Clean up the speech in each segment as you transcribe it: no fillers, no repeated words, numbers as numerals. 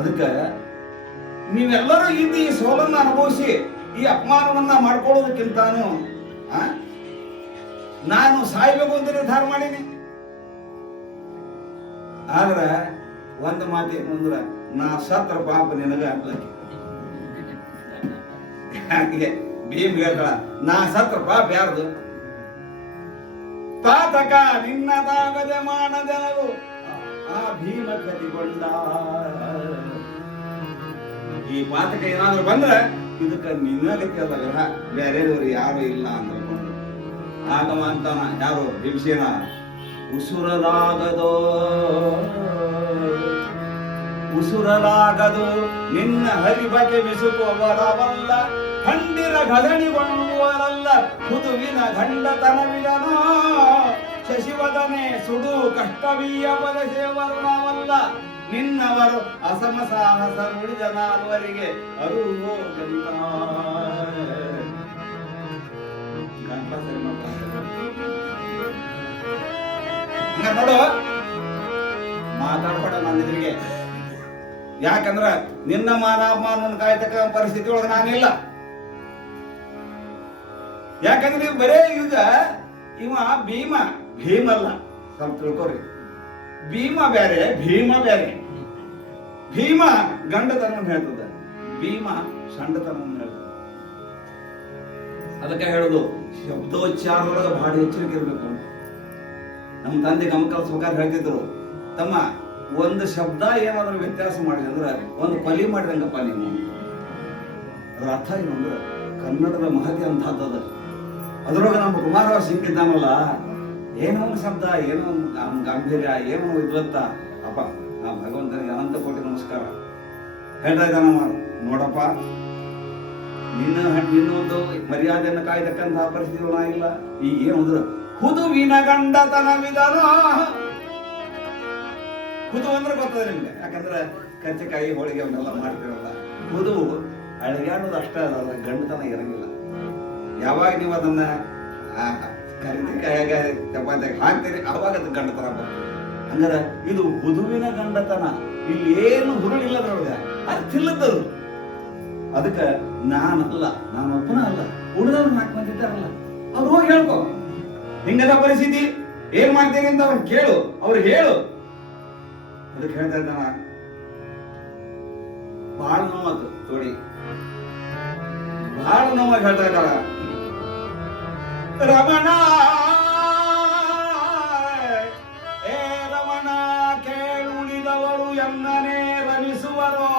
ಅದಕ್ಕೆ ನೀವೆಲ್ಲರೂ ಈ ಸೋಲನ್ನು ಅನುಭವಿಸಿ ಈ ಅಪಮಾನವನ್ನ ಮಾಡ್ಕೊಳ್ಳೋದಕ್ಕಿಂತಾನು ನಾನು ಸಾಯ್ಬೇಕು ಅಂತ ನಿರ್ಧಾರ ಮಾಡೀನಿ. ಆದ್ರೆ ಒಂದು ಮಾತೇನು ಅಂದ್ರ, ನಾ ಸತ್ರ ಪಾಪ ನಿನಗ ಅನ್ಲಕ್ಕೆ. ಭೀಮ್ ಹೇಳ್ತಾಳ, ನಾ ಸತ್ರ ಪಾಪ ಯಾರ್ದು? ಪಾತಕ ನಿನ್ನದಾಗದೆ ಮಾಡದೆನದು ಆ ಭೀಮ ಕತಿಗೊಂಡ. ಈ ಪಾತಕ ಏನಾದ್ರು ಬಂದ್ರೆ ಇದಕ್ಕ ನಿನ್ನಗತ್ತೆ ಅಲ್ಲ ಗ್ರಹ, ಬೇರೆಯವರು ಯಾರು ಇಲ್ಲ ಅಂದ್ಕೊಂಡು ಆಗಮ ಅಂತಾನ. ಯಾರು? ಭೀಮಸೇನ. ಉಸುರಲಾಗದೋ ಉಸುರಲಾಗದು ನಿನ್ನ ಹರಿಬಗೆ ಬಿಸುಕುವವರವಲ್ಲ, ಖಂಡಿರ ಘದಣಿಗೊಳ್ಳುವರಲ್ಲ, ಹುದುವಿನ ಗಂಡತನವಿದನೋ ಶಶಿವದನೆ ಸುಡು ಕಷ್ಟವೀಯ ಪದಸೇವರ್ಣವಲ್ಲ, ನಿನ್ನವರು ಅಸಮ ಸಾಹಸ ನುಡಿದ ನಾಲ್ವರಿಗೆ ಅರುವೋ ಗಂಧ. ನೋಡು, ಮಾತಾಡ್ಬೇಡ ನನ್ನ ಎದುರಿಗೆ. ಯಾಕಂದ್ರ ನಿನ್ನ ಮಾನವನ್ನ ಕಾಯ್ತಕ್ಕ ಪರಿಸ್ಥಿತಿ ಒಳಗೆ ನಾನಿಲ್ಲ. ಯಾಕಂದ್ರೆ ನೀವು ಬರೇ ಈಗ ಇವ ಭೀಮಲ್ಲ, ಸ್ವಲ್ಪ ತಿಳ್ಕೊರಿ. ಭೀಮ ಬೇರೆ, ಭೀಮ ಬೇರೆ. ಭೀಮ ಗಂಡತನವನ್ನು ಹೇಳ್ತದ, ಭೀಮ ಸಂಡತನವನ್ನು ಹೇಳ್ತದ. ಅದಕ್ಕೆ ಹೇಳುದು ಶಬ್ದೋಚ್ಚಾರದೊಳಗೆ ಬಹಳ ಎಚ್ಚರಿಕೆ ಇರಬೇಕು. ನಮ್ಮ ತಂದೆ ಗಮಕಲ್ ಸುಖಾರ್ ಹೇಳ್ತಿದ್ರು, ತಮ್ಮ ಒಂದು ಶಬ್ದ ಏನಾದ್ರೂ ವ್ಯತ್ಯಾಸ ಮಾಡಿದೆ ಅಂದ್ರೆ ಒಂದು ಕೊಲಿ ಮಾಡಿದಂಗಪ್ಪ ನೀವು. ಅದರ ಅರ್ಥ ಏನು ಅಂದ್ರೆ ಕನ್ನಡದ ಮಹತಿ ಅಂತಹದ್ದದ. ಅದರೊಳಗೆ ನಮ್ಮ ಕುಮಾರವ್ವ ಸಿಕ್ಕಿದ್ದಾನಲ್ಲ, ಏನೋ ಒಂದು ಶಬ್ದ, ಏನೋ ಒಂದು ಗಾಂಭೀರ್ಯ, ಏನೋ ವಿದ್ವತ್ತ. ಅಪ್ಪ ಆ ಭಗವಂತನಿಗೆ ಅನಂತ ಕೋಟಿ ನಮಸ್ಕಾರ. ಹೇಳ್ತಾ ಇದ್ದಾನಮ್ಮ, ನೋಡಪ್ಪ ನಿನ್ನೊಂದು ಮರ್ಯಾದೆಯನ್ನು ಕಾಯ್ದಕ್ಕಂತಹ ಪರಿಸ್ಥಿತಿ ಇಲ್ಲ. ಈಗ ಏನು ಅಂದ್ರೆ ಹುದುವಿನ ಗಂಡತನವಿದನೋ. ಹುದು ಅಂದ್ರೆ ಗೊತ್ತದ ನಿಮ್ಗೆ, ಯಾಕಂದ್ರೆ ಕರ್ಚಿಕಾಯಿ ಹೋಳಿಗೆ ಅವನ್ನೆಲ್ಲ ಮಾಡ್ತಿರಲ್ಲ. ಹುದು ಅಳಗ್ಯಾಡೋದು ಅಷ್ಟೇ ಅಲ್ಲ, ಗಂಡತನ ಇರಂಗಿಲ್ಲ. ಯಾವಾಗ ನೀವು ಅದನ್ನ ಕರಿಕಾಯಾಗ ಚಪಾತಿಯಾಗ ಹಾಕ್ತೀರಿ ಅವಾಗ ಅದು ಗಂಡತನ ಬರ್ತದೆ. ಹಂಗಾರೆ ಇದು ಹುದುವಿನ ಗಂಡತನ. ಇಲ್ಲಿ ಏನು ಹುರುಳಿಲ್ಲ, ಅದ್ರೊಳಗೆ ಅರ್ಥ ಇಲ್ಲದದು. ಅದಕ್ಕೆ ನಾನಲ್ಲ, ನಾನೊಬ್ಬನ ಅಲ್ಲ, ಉಳಿದವ್ರು 4 ಮಂದಿ ಇದ್ದಾರಲ್ಲ, ಅವ್ರು ಹೋಗಿ ಹೇಳ್ಕೊ ಹಿಂಗದ ಪರಿಸ್ಥಿತಿ, ಏನ್ ಮಾಡ್ತೇನೆ ಅಂತ ಅವ್ರು ಕೇಳು, ಅವ್ರು ಹೇಳು. ಅದಕ್ಕೆ ಹೇಳ್ತಾ ಇದ್ದಾನ, ಬಹಳ ನೋವಾತು ತೋಡಿ, ಬಹಳ ನೋವಾಗಿ ಹೇಳ್ತಾ ಇದ್ದಾಳ. ರಮಣ ಏ ರಮಣ, ಕೇಳುಳಿದವರು ಎನ್ನನೇ ರಮಿಸುವರು,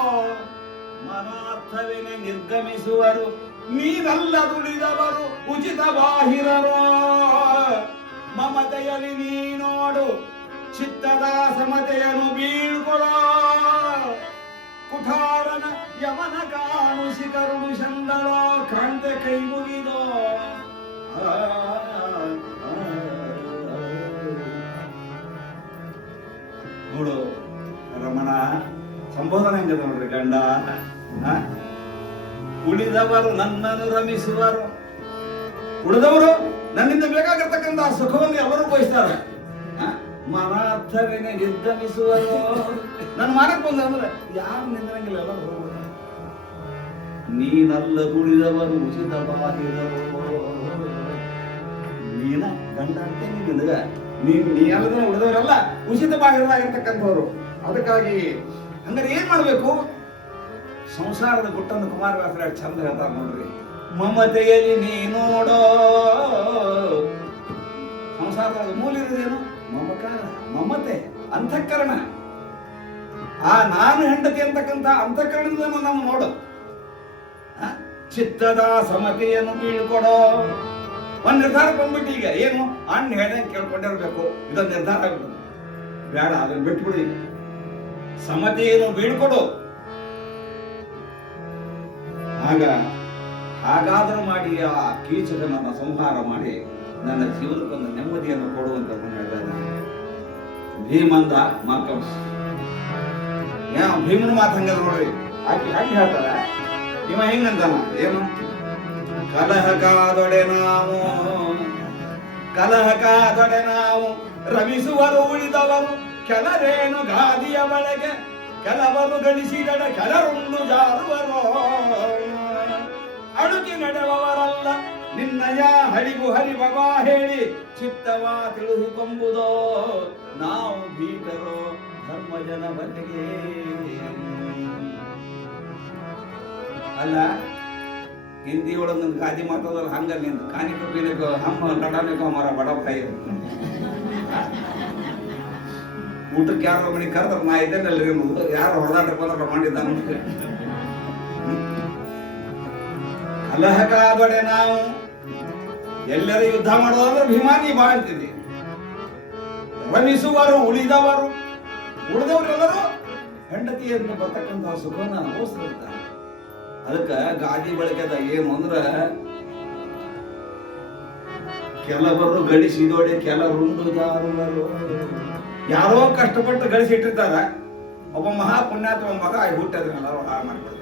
ಮನಾರ್ಥವೇನೆ ನಿರ್ಗಮಿಸುವರು, ನೀನಲ್ಲದುಳಿದವರು ಉಚಿತ ಬಾಹಿರರೋ. ಮಮತೆಯಲ್ಲಿ ನೀನೋಡು ಚಿತ್ತದ ಸಮತೆಯನ್ನು ಬೀಳ್ಕೊಳೋ, ಕುಠಾರನ ಯವನ ಕಾಣುಸಿ ಕರುಣು ಚಂದಳೋ, ಕಾಂತೆ ಕೈ ಮುಗಿದೋ. ನೋಡು ರಮಣ, ಸಂಬೋಧನೆ ಹೆಂಗದ ನೋಡ್ರಿ. ಗಂಡ ಉಳಿದವರು ನನ್ನನ್ನು ರಮಿಸುವರು, ಉಳಿದವರು ನನ್ನಿಂದ ಬೇಕಾಗಿರ್ತಕ್ಕಂಥ ಸುಖವನ್ನು ಎಲ್ಲರೂ ಬಯಸ್ತಾರೆ. ಮನಾರ್ಥವೇನೆ ನಿರ್ಗಮಿಸುವರು. ನನ್ನ ಮಾನಕ್ಕೆ ಬಂದ್ರೆ ಯಾರು ನಿಂದ್ರಂಗಿಲ್ಲ, ಎಲ್ಲ ಹೋಗ್ಬಿಡ. ನೀನಲ್ಲ ಉಳಿದವರು ಉಚಿತ ಬಾಹಿರರು. ನೀನ ಗಂಡ ಅಂತ ನಿನಗ, ನೀ ಅಲ್ಲದೆ ಉಳಿದವರೆಲ್ಲ ಉಚಿತ ಬಾಹಿರರಾಗಿರ್ತಕ್ಕಂಥವ್ರು. ಅದಕ್ಕಾಗಿ ಹಂಗಾರೆ ಏನ್ ಮಾಡ್ಬೇಕು? ಸಂಸಾರದ ಗುಟ್ಟನ್ನು ಕುಮಾರವ್ಯಾಸರ ಚಂದ ಹೇಳ್ತಾರೆ ನೋಡ್ರಿ. ಮಮತೆಯಲ್ಲಿ ನೀ ನೋಡೋ, ಸಂಸಾರದ ಮೂಲ ಇರೋದೇನು? ಮಮಕಾರ, ಮಮತೆ, ಅಂತಃಕರಣ. ಆ ನಾನು ಹೆಂಡತಿ ಅಂತಕ್ಕಂಥ ಅಂತಃಕರಣದಿಂದ ನಾವು ನೋಡು. ಚಿತ್ತದ ಸಮತೆಯನ್ನು ಬೀಳ್ಕೊಡೋ. ಒಂದ್ ನಿರ್ಧಾರ ಬಂದ್ಬಿಟ್ಟು ಈಗ ಏನು ಅಣ್ಣ ಹೇಳ್ದಂಗೆ ಕೇಳ್ಕೊಂಡಿರ್ಬೇಕು, ಇದೊಂದು ನಿರ್ಧಾರ ಆಗ್ಬಿಡುದು. ಬೇಡ, ಅದನ್ನ ಬಿಟ್ಬಿಡು. ಈಗ ಸಮತೆಯನ್ನು ಬೀಳ್ಕೊಡು. ಆಗ ಹಾಗಾದ್ರೂ ಮಾಡಿ ಆ ಕೀಚಕನನ್ನ ಸಂಹಾರ ಮಾಡಿ ನನ್ನ ಜೀವನಕ್ಕೊಂದು ನೆಮ್ಮದಿಯನ್ನು ಕೊಡುವಂತ ಹೇಳ್ತಾ ಇದ್ದಾನೆ. ಭೀಮಂದ ಮಾರ್ಕಮ್ಸ್ ಭೀಮನ ಮಾತು ಹಂಗದ ನೋಡ್ರಿ. ಆಕೆ ಹಾಕಿ ಹೇಳ್ತಾರ, ಇವ ಹೆಂಗಂತಾನ ಏನು? ಕಲಹಕಾದೊಡೆ ನಾವು ರಮಿಸುವರು, ಉಳಿದವರು ಕೆಲರೇನು ಗಾದಿಯ ಒಳಗೆ ಕೆಲವರು ಗಳಿಸಿದಡ ಕೆಲರೊಂದು ಜಾರುವರೋ ಅಡುಗೆ ನಡೆವವರಲ್ಲ ನಿನ್ನಯ ಹರಿವು ಹರಿಬವ ಹೇಳಿ ಚಿತ್ತವ ತಿಳಿದುಕೊಂಬುದೋ ನಾವು ಭೀಕರೋ ಧರ್ಮ ಜನ ಬಗೆಗೆ ಅಲ್ಲ ಹಿಂದಿ ಒಳಗೆ ಗಾದಿ ಮಾತಾಡೋದು ಹಂಗಲ್ಲ ನಿಂದು ಕಾನಿ ಕಬ್ಬಿನಕೋ ಹಮ್ಮ ಲಡಾನಕೋ ಹಮಾರ ಬಡ ಭಾಯಿ ಊಟಕ್ಕೆ ಯಾರೋ ಮನೆ ಕರೆದ್ರೆ ನಾ ಇದ್ದೇನಲ್ರಿ ಯಾರು ಹೊಡೆದಾಟ ಬಂದ್ರೆ ಮಾಡಿದ್ದಾನ ಕಲಹಕಾದೊಡೆ ನಾವು ಎಲ್ಲರೂ ಯುದ್ಧ ಮಾಡೋದಂದ್ರೆ ಭೀಮಾನಿ ಬಾ ಅಂತಿದ್ವಿ ರಮಿಸುವರು ಉಳಿದವರೆಲ್ಲರೂ ಹೆಂಡತಿಯನ್ನು ಬರ್ತಕ್ಕಂತಹ ಸುಖವನ್ನು ಅನುಭವಿಸ್ತಿರ್ತಾರೆ. ಅದಕ್ಕೆ ಗಾದಿ ಬಳಕೆದ ಏನು ಅಂದ್ರ ಕೆಲವರು ಗಳಿಸಿದೋಡೆ ಕೆಲವೊಂದು ಜಾರುವರು ಯಾರೋ ಕಷ್ಟಪಟ್ಟು ಗಳಿಸಿಟ್ಟಿರ್ತಾರ ಒಬ್ಬ ಮಹಾ ಪುಣ್ಯಾತ್ಮ ಮಗ ಹುಟ್ಟದ್ರಲ್ಲ ಹಾಳು ಮಾಡಿಬಿಡ್ತಾರ.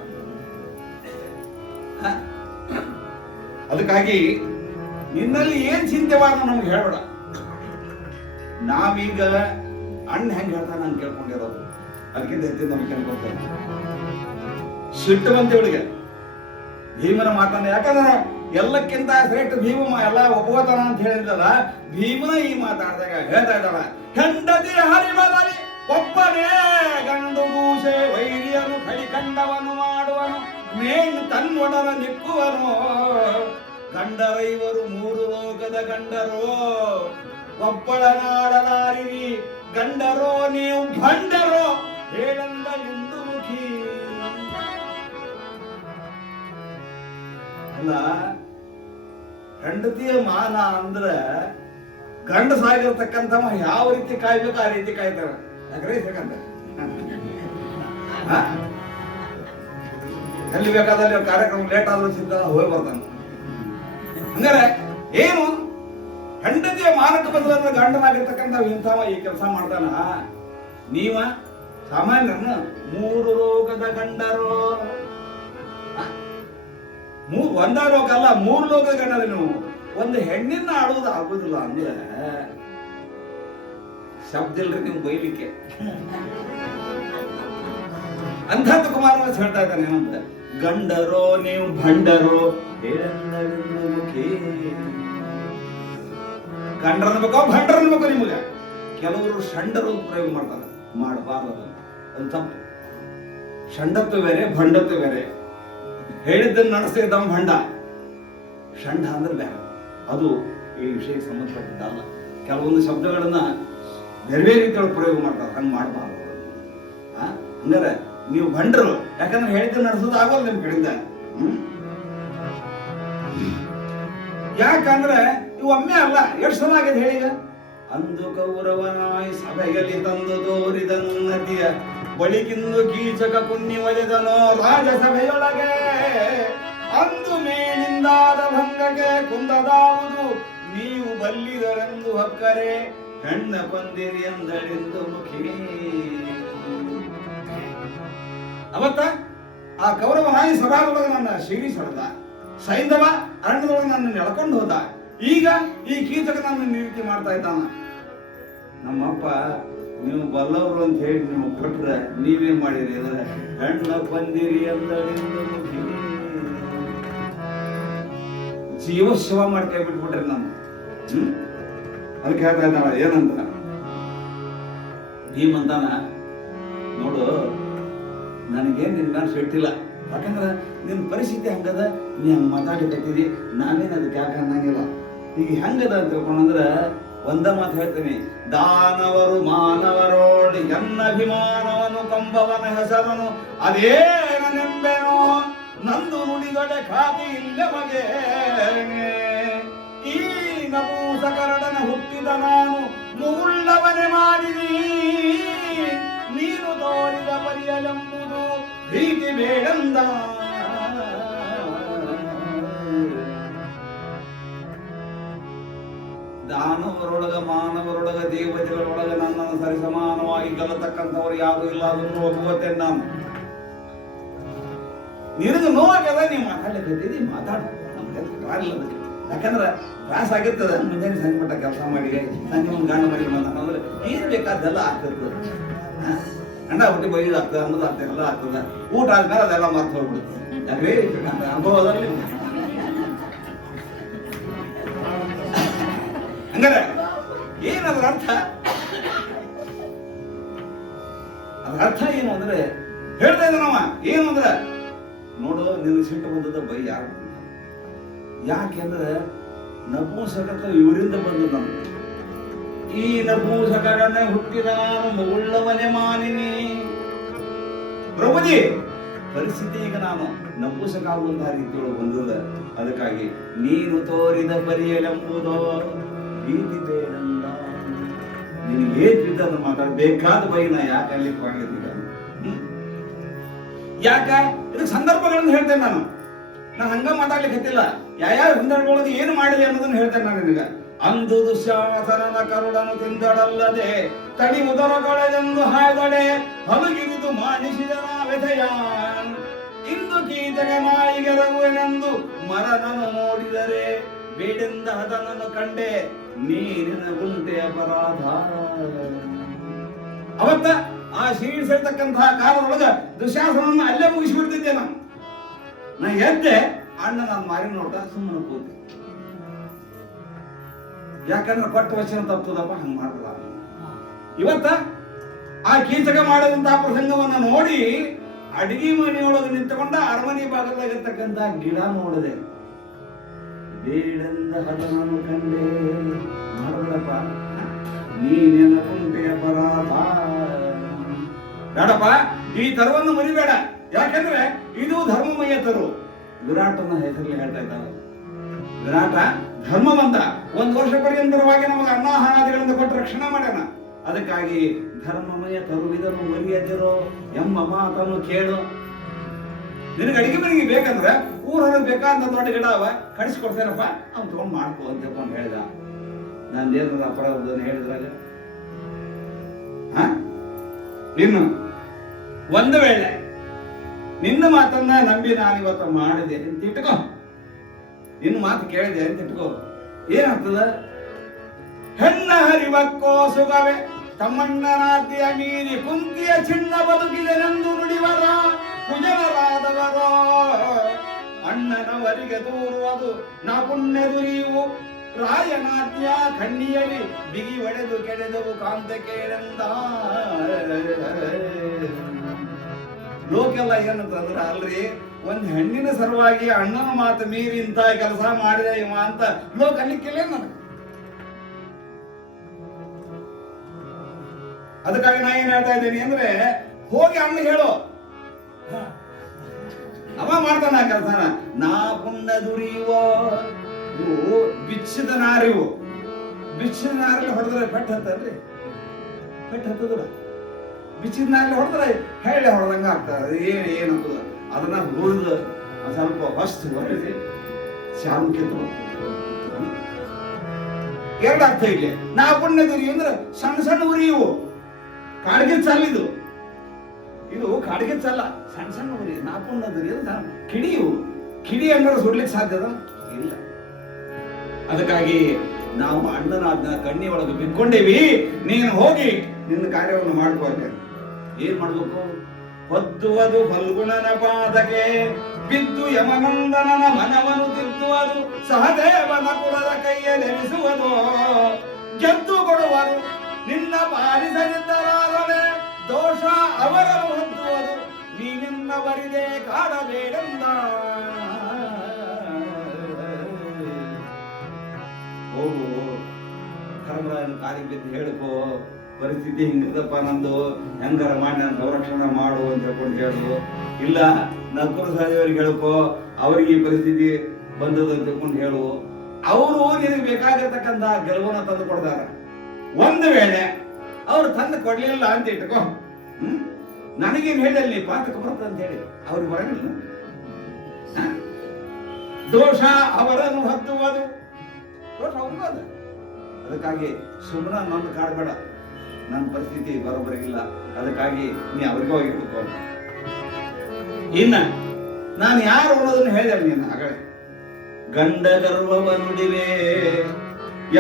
ಅದಕ್ಕಾಗಿ ನಿನ್ನಲ್ಲಿ ಏನ್ ಚಿಂತೆವಾದ ನಮ್ಗೆ ಹೇಳ್ಬೇಡ. ನಾವೀಗ ಅಣ್ಣ ಹೆಂಗ್ ಹೇಳ್ತಾನೆ ನಾನು ಕೇಳ್ಕೊಂಡಿರೋದು ಅದಕ್ಕಿಂತ ಎತ್ತಿದ ನಮ್ಗೆ ಕೇಳ್ಕೊಳ್ತೇನೆ. ಸಿಟ್ಟು ಬಂತ ಇವಳಿಗೆ ಭೀಮನ ಮಾತನ್ನ, ಯಾಕಂದ್ರೆ ಎಲ್ಲಕ್ಕಿಂತ ಶ್ರೇಷ್ಠ ಭೀಮ ಎಲ್ಲ ಒಪ್ಪಗೋತಾನ ಅಂತ ಹೇಳಿದ್ರಲ್ಲ, ಭೀಮನ ಈ ಮಾತಾಡಿದಾಗ ಹೇಳ್ತಾ ಇದ್ದಾಳ, ಹೆಂಡತಿ ಹರಿಮದಲ್ಲಿ ಒಬ್ಬನೇ ಗಂಡು ಗೂಸೆ ವೈರಿಯನು ಕಡಿ ಕಂಡವನು ಮಾಡುವನು ಮೇನ್ ತನ್ನೊಡನ ನಿಕ್ಕುವನು ಗಂಡರೈವರು ಮೂರು ಲೋಕದ ಗಂಡರೋ ಒಬ್ಬಳನಾಡಲಾರಿರಿ ಗಂಡರೋ ನೀವು ಭಂಡರೋ ಹೇಳಂದ ಇಂದು ಮುಖಿ. ಅಲ್ಲ ಹೆಂಡತಿಯ ಮಾನ ಅಂದ್ರೆ ಗಂಡಸಾಗಿರ್ತಕ್ಕಂಥವ ಯಾವ ರೀತಿ ಕಾಯ್ಬೇಕು ಆ ರೀತಿ ಕಾಯ್ತಾರ. ಯಾಕ್ರೆ ಬೇಕಂತ ಎಲ್ಲಿ ಬೇಕಾದಲ್ಲಿ ಕಾರ್ಯಕ್ರಮ ಲೇಟ್ ಆದ್ರೂ ಸಿದ್ಧ ಹೋಗಿ ಬರ್ತಾನೆ. ಹಂಗಾರೆ ಏನು ಹೆಂಡತಿಯ ಮಾನಕ್ಕೆ ಬಂದ್ರೆ ಗಂಡನಾಗಿರ್ತಕ್ಕಂಥ ಇಂಥವ ಈ ಕೆಲಸ ಮಾಡ್ತಾನ. ನೀವ ಸಾಮಾನ್ಯನ ಮೂರು ಲೋಕದ ಗಂಡರು, ಒಂದ ಲೋಕ ಅಲ್ಲ ಮೂರು ಲೋಕದ ಗಂಡರು. ನೀವು ಒಂದು ಹೆಣ್ಣಿನ ಆಡುವುದು ಆಗುದಿಲ್ಲ ಅಂದ್ರೆ ಶಬ್ದ ಇಲ್ರಿ ನೀವು ಬೈಲಿಕ್ಕೆ. ಅಂಧತ್ ಕುಮಾರವಾಸ ಹೇಳ್ತಾ ಇದ್ದಾನೆ ಏನಂತ, ಗಂಡರೋ ನೀವು ಭಂಡರೋ ಗಂಡರನ್ಬೇಕೋ ಭಂಡರನ್ಬೇಕೋ ನಿಮಗೆ. ಕೆಲವರು ಷಂಡರು ಪ್ರಯೋಗ ಮಾಡ್ತಾರೆ, ಮಾಡಬಾರದು, ಅದು ತಪ್ಪು. ಷಂಡತ್ವ ಬೇರೆ ಭಂಡತ್ವ ಬೇರೆ. ಹೇಳಿದ್ದನ್ನು ನಡೆಸ್ತಿದ್ದ ಭಂಡ, ಷಂಡ ಅಂದ್ರೆ ಬೇರೆ. ಅದು ಈ ವಿಷಯಕ್ಕೆ ಸಂಬಂಧಪಟ್ಟಿದ್ದಲ್ಲ. ಕೆಲವೊಂದು ಶಬ್ದಗಳನ್ನ ಬೇರೆ ಬೇರೆ ರೀತಿಯೊಳಗೆ ಪ್ರಯೋಗ ಮಾಡ್ತಾರೆ, ಹಂಗೆ ಮಾಡಬಾರದು. ಹಂಗಾರೆ ನೀವು ಭಂಡರು, ಯಾಕಂದ್ರೆ ಹೇಳಿದ್ದು ನಡೆಸೋದು ಆಗೋಲ್ಲ ನಿಮ್ ಕಡೆಯಿಂದ. ಯಾಕಂದ್ರೆ ಇವು ಒಮ್ಮೆ ಅಲ್ಲ, ಎಷ್ಟು ಸಲ ಆಗಿದೆ ಹೇಳಿಗ. ಅಂದು ಕೌರವನಾಯಿ ಸಭೆಯಲ್ಲಿ ತಂದು ತೋರಿದನು ನದಿಯ ಬಳಿಕಿಂದು ಕೀಚಕ ಕುನ್ನಿ ಒಲೆದನೋ ರಾಜಸಭೆಯೊಳಗೆ. ಅಂದು ಮೇನಿಂದಾದ ಭಂಗಕ್ಕೆ ಕುಂದದಾವುದು ನೀವು ಬಲ್ಲಿದರೆಂದು ಹಕ್ಕರೆ ಹೆಣ್ಣ ಕೊಂದಿರಿ ಎಂದಳೆಂದು ಮುಖಿ. ಅವತ್ತ ಆ ಕೌರವ ನಾಯಿ ಸಭಾದೊಳಗೆ ನನ್ನ ಶಿರಿ ಸಡದ, ಸೈಂಧವ ಅರಣ್ಯದೊಳಗೆ ನನ್ನ ಎಳ್ಕೊಂಡು ಹೋದ. ಈಗ ಈ ಕೀಚಕ ನನ್ನ ನೀತಿ ಮಾಡ್ತಾ ಇದ್ದಾನ. ನಮ್ಮಪ್ಪ ನೀವು ಬಲ್ಲವರು ಅಂತ ಹೇಳಿ ನೀವು ಕೊಟ್ರೆ ನೀವೇನ್ ಮಾಡಿರಿ ಅಂದ್ರೆ ಹೆಣ್ಣ ಬಂದಿರಿ ಎಂದಳಿಂದು ಮುಖಿ. ಜೀವಶವ ಮಾಡ್ಕೈ ಬಿಟ್ಬಿಟ್ರಿ ನಾನು. ಅದಕ್ಕೆ ಹೇಳ್ತಾ ಇದ್ದಾಳ ಏನಂತ, ಭೀಮಂತಾನ ನೋಡು, ನನಗೇನು ನಿನ್ನ ಮೇಲೆ ಸಿಟ್ಟಿಲ್ಲ. ಯಾಕಂದ್ರೆ ನಿನ್ನ ಪರಿಸ್ಥಿತಿ ಹಂಗದ, ನೀ ಹಂಗೆ ಮಾತಾಡಕತ್ತಿದಿ, ನಾನೇನು ಅದಕ್ಕೆ ಯಾಕೆ ಅನ್ನಂಗಿಲ್ಲ. ಈಗ ಹೆಂಗದ ಅಂತ ತಿಳ್ಕೊಂಡ್ರೆ ಒಂದ ಮಾತು ಹೇಳ್ತೀನಿ, ದಾನವರು ಮಾನವರೋಡಿ ಎನ್ನಭಿಮಾನವನು ಕಂಬವನ ಹೆಸರನು ಅದೇನೆಂಬೆನೋ ನಂದು ನುಡಿಗಡೆ ಖಾತಿ ಇಲ್ಲ ಮಗೆ. ಈ ನಪೂಸಕರಡನ ಹುಟ್ಟಿದ ನಾನು ಮುಗುಳ್ಳವನೆ ಮಾಡಿದಿ, ನೀನು ತೋರಿದ ಪರಿಯಲೆಂಬುದು ಪ್ರೀತಿ ಬೇಡಂದ. ದಾನವರೊಳಗ ಮಾನವರೊಳಗ ದೇವತೆಗಳೊಳಗ ನನ್ನನ್ನು ಸರಿಸಮಾನವಾಗಿ ಗೆಲ್ಲತಕ್ಕಂಥವ್ರು ಯಾರು ಇಲ್ಲ, ಅದನ್ನು ಒಪ್ಪುತ್ತೇನೆ ನಾನು. ನಿನಗೆ ನೋವಾಗದ ನೀವು ಮಾತಾಡ್ಲಿಕ್ಕೆ ಮಾತಾಡ, ಯಾಕಂದ್ರೆ ಕ್ಲಾಸ್ ಆಗಿರ್ತದೆ. ಮುಂಜಾನೆ ಸಂಜೆ ಮಟ್ಟ ಕೆಲಸ ಮಾಡಿ ಸಂಜೆ ಒಂದು ಗಂಡ ಮಾಡಿ ಅಂದ್ರೆ ಏನ್ ಬೇಕಾದ್ದೆಲ್ಲ ಆಗ್ತಿರ್ತದೆ. ಗಂಡ ಹುಟ್ಟಿ ಬೈದು ಆಗ್ತದೆ, ಅನ್ನೋದು ಆಗ್ತದೆ, ಎಲ್ಲ ಆಗ್ತದೆ. ಊಟ ಆದ್ಮೇಲೆ ಅದೆಲ್ಲ ಮರ್ತು ಹೋಗ್ಬಿಡುತ್ತೆ. ಯಾಕ್ರಿ ಅನುಭವದಲ್ಲಿ ಹಂಗಾರೆ ಏನದ್ರ ಅರ್ಥ? ಅದ್ರ ಅರ್ಥ ಏನು ಅಂದ್ರೆ ಹೇಳ್ತಾ ಇದ್ದ ನಾವ ಏನು ಅಂದ್ರೆ, ನೋಡು ನಿನ್ನ ಸಿಟ್ಟು ಬಂದದ ಬೈ ಯಾರು? ಯಾಕೆಂದ್ರೆ ನಪುಂಸಕತ್ವ ಇವರಿಂದ ಬಂದ ನಮ್ಗೆ. ಈ ನಪುಂಸಕರನ್ನೇ ಹುಟ್ಟಿದ ನಾನು ಮಗುಳ್ಳವನೇ ಮಾನಿನಿ. ದ್ರೌಪದಿ ಪರಿಸ್ಥಿತಿ ಈಗ ನಾನು ನಪುಂಸಕ ಆಗುವಂತಹ ರೀತಿಯೊಳಗೆ ಬಂದದ. ಅದಕ್ಕಾಗಿ ನೀನು ತೋರಿದ ಪರಿಯಲೆಂಬುದೋ ಭೀತಿ ಬೇಡಂದ. ನಿನಗೆ ಏನ್ ಬಿದ್ದನ್ನು ಮಾತಾಡಬೇಕಾದ ಬೈನ ಯಾಕೆ ಅಲ್ಲಿ ಮಾಡಿದ್ದೀಗ? ಯಾಕ ಇದಕ್ಕೆ ಸಂದರ್ಭಗಳನ್ನು ಹೇಳ್ತೇನೆ ನಾನು ಹಂಗ ಮಾತಾಡ್ಲಿಕ್ಕೆ ಹತ್ತಿಲ್ಲ. ಯಾವ ಸಂದರ್ಭದೊಳಗೆ ಏನು ಮಾಡಿದೆ ಅನ್ನೋದನ್ನ ಹೇಳ್ತೇನೆ ನಾನು ನಿನಗ. ಅಂದು ದುಶ್ಯಾಸನನ ಕರುಡನು ತಿಂದಡಲ್ಲದೆ ತಡಿ ಉದರಗಳೆಂದು ಹಾಯ್ದಡೆ ಹಲಗಿರಿದು ಮಾಡಿಸಿದನ ವ್ಯಥೆಯ. ಇಂದು ಕೀಚಕ ನಾಯಿಗೆರಗುವೆನೆಂದು ಮರನನ್ನು ನೋಡಿದರೆ ಬೇಡೆಂದ ಅದನನ್ನು ಕಂಡೆ ನೀರಿನ ಗುಂಟೆ ಅಪರಾಧ. ಅವತ್ತ ಆ ಶೀರ್ಸಿರ್ತಕ್ಕಂತಹ ಕಾಲದೊಳಗ ದುಶ್ಯಾಸನನ್ನ ಅಲ್ಲೇ ಮುಗಿಸಿಬಿಡ್ತಿದ್ದೆ ನಾನು. ನಾ ಎದ್ದೆ, ಅಣ್ಣ ನಾನು ಮಾರಿ ನೋಡ್ತಾ ಸುಮ್ಮನೆ ಕೂತೆ. ಯಾಕಂದ್ರೆ ಕೊಟ್ಟ ವಚನ ತಪ್ಪದಪ್ಪ, ಹಂಗ ಮಾಡ್ತದ. ಇವತ್ತ ಆ ಕೀಚಕ ಮಾಡದಂತಹ ಪ್ರಸಂಗವನ್ನ ನೋಡಿ ಅಡಿಗೆ ಮನೆಯೊಳಗೆ ನಿಂತುಕೊಂಡ ಅರಮನೆ ಭಾಗದಾಗಿರ್ತಕ್ಕಂಥ ಗಿಡ ನೋಡಿದೆ. ಬೇಡಂದ ಹದನನ್ನು ಕಂಡೆ ಮಾಡಬೇಡಪ್ಪ, ನೀನೆನ ಕುಂಟೆ ಅಪರಾಧ. ಬೇಡಪ್ಪ, ಈ ತರವನ್ನು ಮರಿಬೇಡ. ಯಾಕಂದ್ರೆ ಇದು ಧರ್ಮಮಯ ತರು. ವಿರಾಟನ ಹೆಸರಲ್ಲಿ ಹೇಳ್ತಾ ಇದ್ದಾರೆ. ವಿರಾಟ ಧರ್ಮವಂತ, 1 ವರ್ಷ ಪರ್ಯಂತರವಾಗಿ ನಮಗೆ ಅನ್ನಾಹಾರಾದಿಗಳಿಂದ ಕೊಟ್ಟು ರಕ್ಷಣೆ ಮಾಡ್ಯಾನ. ಅದಕ್ಕಾಗಿ ಧರ್ಮಮಯ ತರುವಿದನ್ನು ಮರೆಯದಿರೋ ಎಂಬ ಮಾತನ್ನು ಕೇಳು. ನಿನಗೆ ಅಡಿಗೆ ಮನೆಗೆ ಬೇಕಂದ್ರೆ ಊರಲ್ಲಿ ಬೇಕಾದ ದೊಡ್ಡ ಗಿಡ ಅವ, ಕಡಿಸ್ಕೊಡ್ತೇನಪ್ಪ, ಅವ್ನು ತಗೊಂಡು ಮಾಡ್ಕೋ ಅಂತ ತಿಳ್ಕೊಂಡು ಹೇಳಿದ. ನಂದೇನಾರ ಅಪರಾಧವನ್ನು ಹೇಳಿದ್ರಾಗ ಇನ್ನು ಒಂದು ವೇಳೆ ನಿನ್ನ ಮಾತನ್ನ ನಂಬಿ ನಾನಿವತ್ತು ಮಾಡಿದೆ ಅಂತ ಇಟ್ಕೋ, ನಿನ್ನ ಮಾತು ಕೇಳಿದೆ ಅಂತ ಇಟ್ಕೋ, ಏನಾಗ್ತದ? ಹೆಣ್ಣ ಹರಿವಕ್ಕೋ ಸುಗವೇ ತಮ್ಮಣ್ಣನಾದ್ಯ ಮೀರಿ ಕುಂತಿಯ ಚಿನ್ನ ಬದುಕಿದೆನೆಂದು ನುಡಿವರ ಕುಜನರಾದವರೋ. ಅಣ್ಣನವರಿಗೆ ದೂರುವುದು ನಾ ಪುಣ್ಯ ದುರಿಯುವು ರಾಯನಾದ್ಯ ಕಣ್ಣಿಯಲಿ ಬಿಗಿ ಒಡೆದು ಕೆಡೆದವು ಕಾಂತ ಕೇಳೆಂದ. ಲೋಕೆಲ್ಲ ಏನಂತಂದ್ರ, ಅಲ್ರಿ ಒಂದ್ ಹೆಣ್ಣಿನ ಸಲುವಾಗಿ ಅಣ್ಣನ ಮಾತು ಮೀರಿ ಇಂತ ಕೆಲಸ ಮಾಡಿದೆ ಇವ ಅಂತ ಲೋಕ ಅಲ್ಲಿಕ್ಕಿಲ್ಲ ನನಗೆ. ಅದಕ್ಕಾಗಿ ನಾ ಏನ್ ಹೇಳ್ತಾ ಇದ್ದೀನಿ ಅಂದ್ರೆ, ಹೋಗಿ ಅಣ್ಣ ಹೇಳು, ಅವ ಮಾಡ್ತಾನ ಆ ಕೆಲಸನ. ನಾ ಪುಣ್ಯ ದುರಿಯುವೋ, ಇವು ಬಿಚ್ಚಿದ ನಾರಿವು. ಬಿಚ್ಚಿದ ನಾರಲ್ಲಿ ಹೊಡೆದ್ರೆ ಪೆಟ್ಟು ಹತ್ತಲ್ರಿ, ಪೆಟ್ಟು ಹತ್ತದ್ರ. ಬಿಚ್ಚಿದ ನಾರಲ್ಲಿ ಹೊಡೆದ್ರೆ ಹೇಳಿ ಹೊಡೆದಂಗ ಆಗ್ತದೆ. ಏನಂತದ ಅದನ್ನ ಹುರಿದು ಸ್ವಲ್ಪ ಹೊಸ್ತು ಹೊರಡಿ ಶಾಲು ಕಿತ್ತು ಎರಡರ್ಥ ಇಲ್ಲಿ. ನಾ ಪುಣ್ಯ ದುರಿ ಅಂದ್ರೆ ಸಣ್ಣ ಸಣ್ಣ ಉರಿ ಇವು. ಕಾಡಿಗೆ ಚಲ್ಲಿದು ಇದು ಕಾಡಿಗೆ ಚಲ್ಲ, ಸಣ್ಣ ಸಣ್ಣ ಉರಿ. ನಾ ಪುಣ್ಯ ದುರಿ ಅಂದ್ರೆ ಕಿಡಿ ಇವು. ಕಿಡಿ ಅಂದ್ರೆ ಸುಡ್ಲಿಕ್ಕೆ ಸಾಧ್ಯದ ಇಲ್ಲ. ಅದಕ್ಕಾಗಿ ನಾವು ಅಣ್ಣನ ಅದನ್ನ ಕಣ್ಣಿ ಒಳಗೆ ಬಿಟ್ಕೊಂಡೇವಿ. ನೀನು ಹೋಗಿ ನಿನ್ನ ಕಾರ್ಯವನ್ನು ಮಾಡ್ಕೋಬೇಕು. ಏನ್ ಮಾಡ್ಬೇಕು? ಹೊದ್ದುವುದು ಫಲ್ಗುಣನ ಪಾದಕ್ಕೆ ಬಿದ್ದು ಯಮನಂದನನ ಮನವನ್ನು ತಿದ್ದುವುದು ಸಹದೇವನ ಕುಲದ ಕೈಯಲ್ಲಿರಿಸುವುದು. ಗೆದ್ದು ಕೊಡುವರು ನಿನ್ನ ಪಾಲಿಸದಿದ್ದರಾದರೆ ದೋಷ ಅವರನ್ನು ಹೊತ್ತುವುದು ನೀನಿನ್ನ ಬರಿದೆ ಕಾಡಬೇಡೆಂದ. ಹೋಗು ಧರ್ಮರಾಯನ ಕಾಲಿಗೆ ಬಿದ್ದು ಹೇಳ್ಕೋ, ಪರಿಸ್ಥಿತಿ ಹಿಂಗದಪ್ಪ, ನಂದು ಹೆಂಗಾರ ಮಾಡಿ ನಾನು ಸಂರಕ್ಷಣೆ ಮಾಡು ಅಂತ ಹೇಳ್ಕೊಂಡು ಹೇಳು. ಇಲ್ಲ ನಕುಲ ಸಹದೇವರಿಗೆ ಹೇಳ್ಕೋ, ಅವ್ರಿಗೆ ಈ ಪರಿಸ್ಥಿತಿ ಬಂದದ ಅಂತ ಹೇಳ್ಕೊಂಡು ಹೇಳು. ಅವರು ನಿನಗೆ ಬೇಕಾಗಿರ್ತಕ್ಕಂಥ ಗೆಲುವನ್ನು ತಂದು ಕೊಡ್ತಾರ. ಒಂದು ವೇಳೆ ಅವ್ರು ತಂದು ಕೊಡ್ಲಿಲ್ಲ ಅಂತ ಇಟ್ಕೋ, ನನಗೇನು ಹೇಳಲ್ಲಿ ಪಾತಕ ಬರ್ತದೆ ಅಂತ ಹೇಳಿ ಅವ್ರಿಗೆ ಬರಂಗಿಲ್ಲ. ದೋಷ ಅವರನ್ನು ಹತ್ತುವುದು, ದೋಷ ಅವ್ರಿಗೂ ಅದ. ಅದಕ್ಕಾಗಿ ಸುಮ್ಮನೆ ನನ್ನ ಕಾಡಬೇಡ, ನನ್ನ ಪರಿಸ್ಥಿತಿ ಬರೋಬರಿಗಿಲ್ಲ. ಅದಕ್ಕಾಗಿ ನೀ ಅವ್ರಿಗೂ ಹೋಗಿ ಹಿಡ್ಕೊ. ಇನ್ನ ನಾನು ಯಾರು ಅನ್ನೋದನ್ನು ಹೇಳಿದೆ ನೀನು ಆಗಲೇ. ಗಂಡ ಗರ್ವವ ನುಡಿವೆ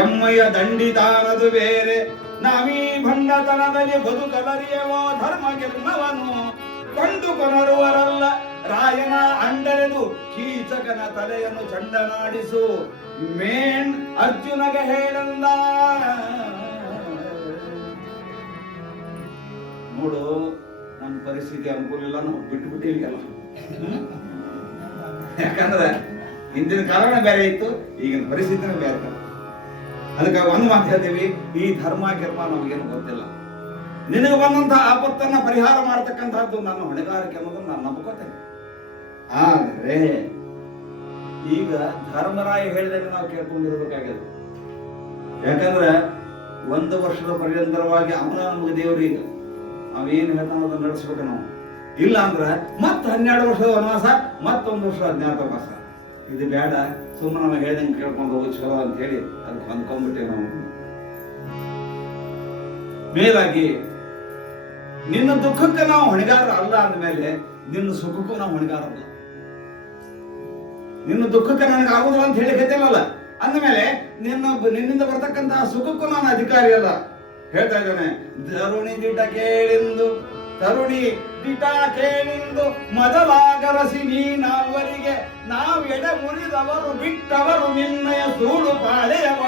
ಎಮ್ಮಯ್ಯ ದಂಡಿತಾನದು ಬೇರೆ ನಾವೀ ಭಂಡತನದಲ್ಲಿ ಬದುಕಲರಿಯವ ಧರ್ಮ ಗೆಲ್ಲವನು ಕಂಡುಕೊನರುವರಲ್ಲ ರಾಯನ ಅಂಡರೆದು ಕೀಚಕನ ತಲೆಯನ್ನು ಚಂಡನಾಡಿಸು ಮೇನ್ ಅರ್ಜುನಗೆ ಹೇಳಂದ. ನೋಡು, ನಮ್ಮ ಪರಿಸ್ಥಿತಿ ಅನುಕೂಲ ಇಲ್ಲ, ನಾವು ಬಿಟ್ಟುಬಿಟ್ಟಿವಿ ಅಲ್ಲ. ಯಾಕಂದ್ರೆ ಹಿಂದಿನ ಕಾರಣ ಬೇರೆ ಇತ್ತು, ಈಗಿನ ಪರಿಸ್ಥಿತಿನೂ ಬೇರೆ. ಅದಕ್ಕೆ ಒಂದು ಮಾತು ಹೇಳ್ತೀವಿ, ಈ ಧರ್ಮ ಗಿರ್ಮ ನಮಗೇನು ಗೊತ್ತಿಲ್ಲ. ನಿನಗೆ ಬಂದಂತಹ ಆಪತ್ತನ್ನ ಪರಿಹಾರ ಮಾಡ್ತಕ್ಕಂಥದ್ದು ನನ್ನ ಹೊಣೆಗಾರಿಕೆ ಅನ್ನೋದನ್ನ ನಾನು ನಂಬ್ಕೋತೇನೆ. ಆದ್ರೆ ಈಗ ಧರ್ಮರಾಯ ಹೇಳಿದಾಗ ನಾವು ಕೇಳ್ಕೊಂಡಿರ್ಬೇಕಾಗಿದೆ. ಯಾಕಂದ್ರೆ 1 ವರ್ಷದ ಪರ್ಯಂತರವಾಗಿ ಅವನ ನಮಗೆ ದೇವರಿಗೆ ಅವೇನು ಹೇಳ್ತಾನ ಅದನ್ನ ನಡೆಸ್ಬೇಕು ನಾವು. ಇಲ್ಲ ಅಂದ್ರೆ ಮತ್ತೆ 12 ವರ್ಷದ ವನವಾಸ, ಮತ್ತೊಂದು ವರ್ಷ ಅಜ್ಞಾತವಾಸ. ಇದು ಬೇಡ, ಸುಮ್ಮನೆ ನಾವು ಹೇಳ್ದಂಗೆ ಕೇಳ್ಕೊಂಡು ಹೋಗಿ ಚಲೋ ಅಂತ ಹೇಳಿ ಅದಕ್ಕೆ ಹೊಂದ್ಕೊಂಡ್ಬಿಟ್ಟೇವೆ ನಾವು. ಮೇಲಾಗಿ ನಿನ್ನ ದುಃಖಕ್ಕೆ ನಾವು ಹೊಣೆಗಾರ ಅಲ್ಲ ಅಂದಮೇಲೆ ನಿನ್ನ ಸುಖಕ್ಕೂ ನಾವು ಹೊಣೆಗಾರ ಅಲ್ಲ. ನಿನ್ನ ದುಃಖಕ್ಕೆ ನನಗೆ ಆಗುದಿಲ್ಲ ಅಂತ ಹೇಳಿ ಹೇಳ್ತಿಲ್ಲಲ್ಲ, ಅಂದಮೇಲೆ ನಿನ್ನಿಂದ ಬರ್ತಕ್ಕಂತಹ ಸುಖಕ್ಕೂ ನಾನು ಅಧಿಕಾರಿ ಅಲ್ಲ. ಹೇಳ್ತಾ ಇದ್ದಾನೆ, ತರುಣಿ ದಿಟ ಕೇಳಿಂದು ಮೊದಲಾಗರಸಿ ನೀ ನಾಲ್ವರಿಗೆ ನಾವು ಎಡೆ ಮುರಿದವರು ಬಿಟ್ಟವರು ನಿನ್ನಯ ಸೂಳು ಪಾಳೆಯವ.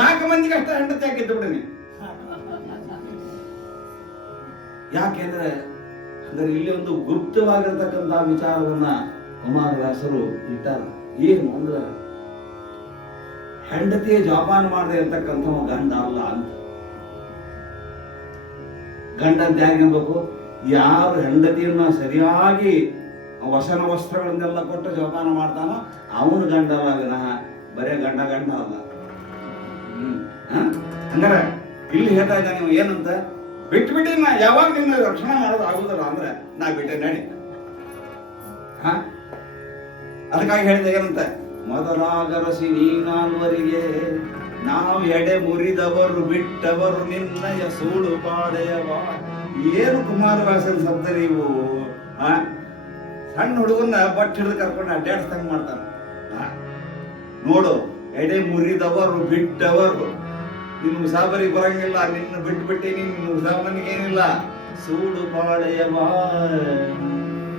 4 ಮಂದಿಗೆ ಅಷ್ಟ ಹೆಂಡತಿ ಹಾಕಿದ್ದು ಬಿಡನಿ. ಯಾಕೆಂದ್ರೆ ಅಂದ್ರೆ ಇಲ್ಲಿ ಒಂದು ಗುಪ್ತವಾಗಿರ್ತಕ್ಕಂಥ ವಿಚಾರವನ್ನ ಕುಮಾರವ್ಯಾಸರು ಇಟ್ಟಾರ. ಏನು ಅಂದ್ರೆ ಹೆಂಡತಿಯ ಜೋಪಾನ ಮಾಡದೆ ಇರ್ತಕ್ಕಂಥ ಗಂಡ ಅಲ್ಲ ಅಂತ. ಗಂಡ ಅಂತ ಯಾರಿಗಬೇಕು? ಯಾರು ಹೆಂಡತಿಯನ್ನ ಸರಿಯಾಗಿ ವಸನ ವಸ್ತ್ರಗಳನ್ನೆಲ್ಲ ಕೊಟ್ಟು ಜೋಪಾನ ಮಾಡ್ತಾನೋ ಅವನು ಗಂಡ ಅಲ್ಲ ವಿನಃ ಬರೇ ಗಂಡ ಅಲ್ಲ. ಹಂಗಾರೆ ಇಲ್ಲಿ ಹೇಳ್ತಾ ಇದ್ದಾನೆ ನೀವು ಏನಂತ, ಬಿಟ್ಬಿಟ್ಟು ನಾ ಯಾವಾಗ ನಿನ್ನ ರಕ್ಷಣೆ ಮಾಡೋದು ಆಗುದಿಲ್ಲ ಅಂದ್ರೆ ನಾ ಬಿಟ್ಟೆ ನಡಿ. ಅದಕ್ಕಾಗಿ ಹೇಳಿದೆ ಏನಂತ, ಮೊದಲಾಗರಸಿ ನೀ ನಾಲ್ವರಿಗೆ ನಾವು ಎಡೆ ಮುರಿದವರು ಬಿಟ್ಟವರು ನಿನ್ನಯ ಸೂಳು ಪಾಡೆಯವ. ಏನು ಕುಮಾರವ್ಯಾಸನ ಶಬ್ದ ನೀವು? ಸಣ್ಣ ಹುಡುಗನ್ನ ಬಟ್ ಹಿಡಿದು ಕರ್ಕೊಂಡು ಅಡ್ಡಾಡ್ಸ್ದಂಗ್ ಮಾಡ್ತಾನ. ನೋಡು, ಎಡೆ ಮುರಿದವರು ಬಿಟ್ಟವರು, ನಿನ್ನ ಮುಸಾಬರಿಗೆ ಬರಂಗಿಲ್ಲ, ನಿನ್ನ ಬಿಟ್ಟು ನಿನ್ನ ಮುಸಾಬನಿಗೇನಿಲ್ಲ, ಸೂಡು ಪಾಡೆಯವ.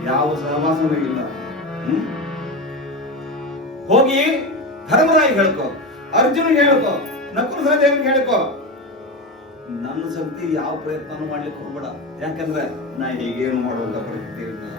ಯಾವ ಸಹವಾಸನೂ ಇಲ್ಲ. ಹೋಗಿ ಧರ್ಮರಾಯ ಹೇಳ್ಕೊ, ಅರ್ಜುನಿಗೆ ಹೇಳ್ಕೊ, ನಕುಲ ಸಹದೇವನಿಗೆ ಹೇಳ್ಕೊ. ನನ್ನ ಶಕ್ತಿ ಯಾವ ಪ್ರಯತ್ನ ಮಾಡ್ಲಿಕ್ಕೆ ಹೋಗ್ಬೇಡ. ಯಾಕಂದ್ರೆ ನಾ ಹೀಗೇನು ಮಾಡುವಂತ ಪರಿಸ್ಥಿತಿ ಇರ್ತದ.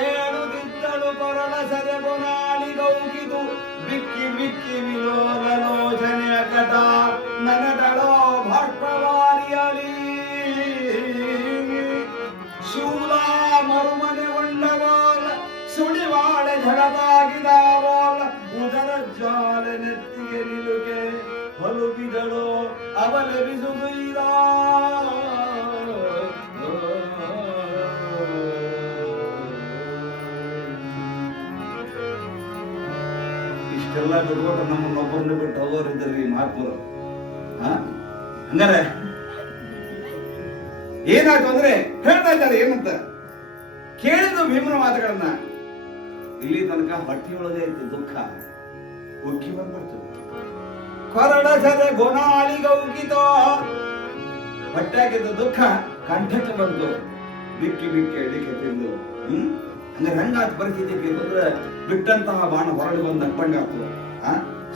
ಕೇಳುತ್ತಿದ್ದಳು ಕೊರಳ ಸೆರೆಗೊನಾಳಿಗೌಗಿದು ಬಿಕ್ಕಿ ಬಿಕ್ಕಿ ವಿಲೋಲಲೋಚನೆಯ ಕಟ ನನದಳೋ ಭಾಷ್ಪವಾರಿಯಲಿ ಶೂಲ ಮರುಮನೆ ಉಳ್ಳವೋಲ ಸುಳಿವಾಳ ಝಡದಾಗಿದಾವೋಲ ಉದರ ಜ್ವಾಲ ನೆತ್ತಿಗೆ ನಿಲುಗೆ ಹೊಲುಬಿದಳು ಅವಲ ಬಿಸುಗುಯ್ದ. ಇಷ್ಟೆಲ್ಲ ಬಿಟ್ಕೊಟ್ಟು ನಮ್ಮನ್ನ ಒಬ್ಬರನ್ನ ಬಿಟ್ಟು ಹೋಗೋರಿದ್ರಿ ಮಹಾತ್ಮರು. ಹಂಗಾರೆ ಏನಾಯ್ತು ಅಂದ್ರೆ ಹೇಳ್ತಾ ಇದ್ದಾರೆ ಏನಂತ ಕೇಳಿದ ಭೀಮನ ಮಾತುಗಳನ್ನ. ಇಲ್ಲಿ ತನಕ ಹೊಟ್ಟೆಯೊಳಗೆ ಇತ್ತು ದುಃಖ, ಉಕ್ಕಿ ಬಂದ್ಬಿಡ್ತು. ಕೊರಡ ಸದೆ ಗೊನಾಳಿಗ ಉಕ್ಕಿತೋ, ಹೊಟ್ಟೆ ಹಾಕಿದ್ದು ದುಃಖ ಕಂಠಕ್ಕೆ ಬಂತು. ಬಿಕ್ಕಿ ಬಿಕ್ಕಿ ಅಡಿಕೆ ತಿಂದು ಹಂಗಾರೆ ಹೆಂಗಾತ ಪರಿಸ್ಥಿತಿ ಅಂದ್ರೆ ಬಿಟ್ಟಂತಹ ಬಾಣ ಹೊರಳಿ ಬಂದು ನಕ್ಕಂಗಾತು.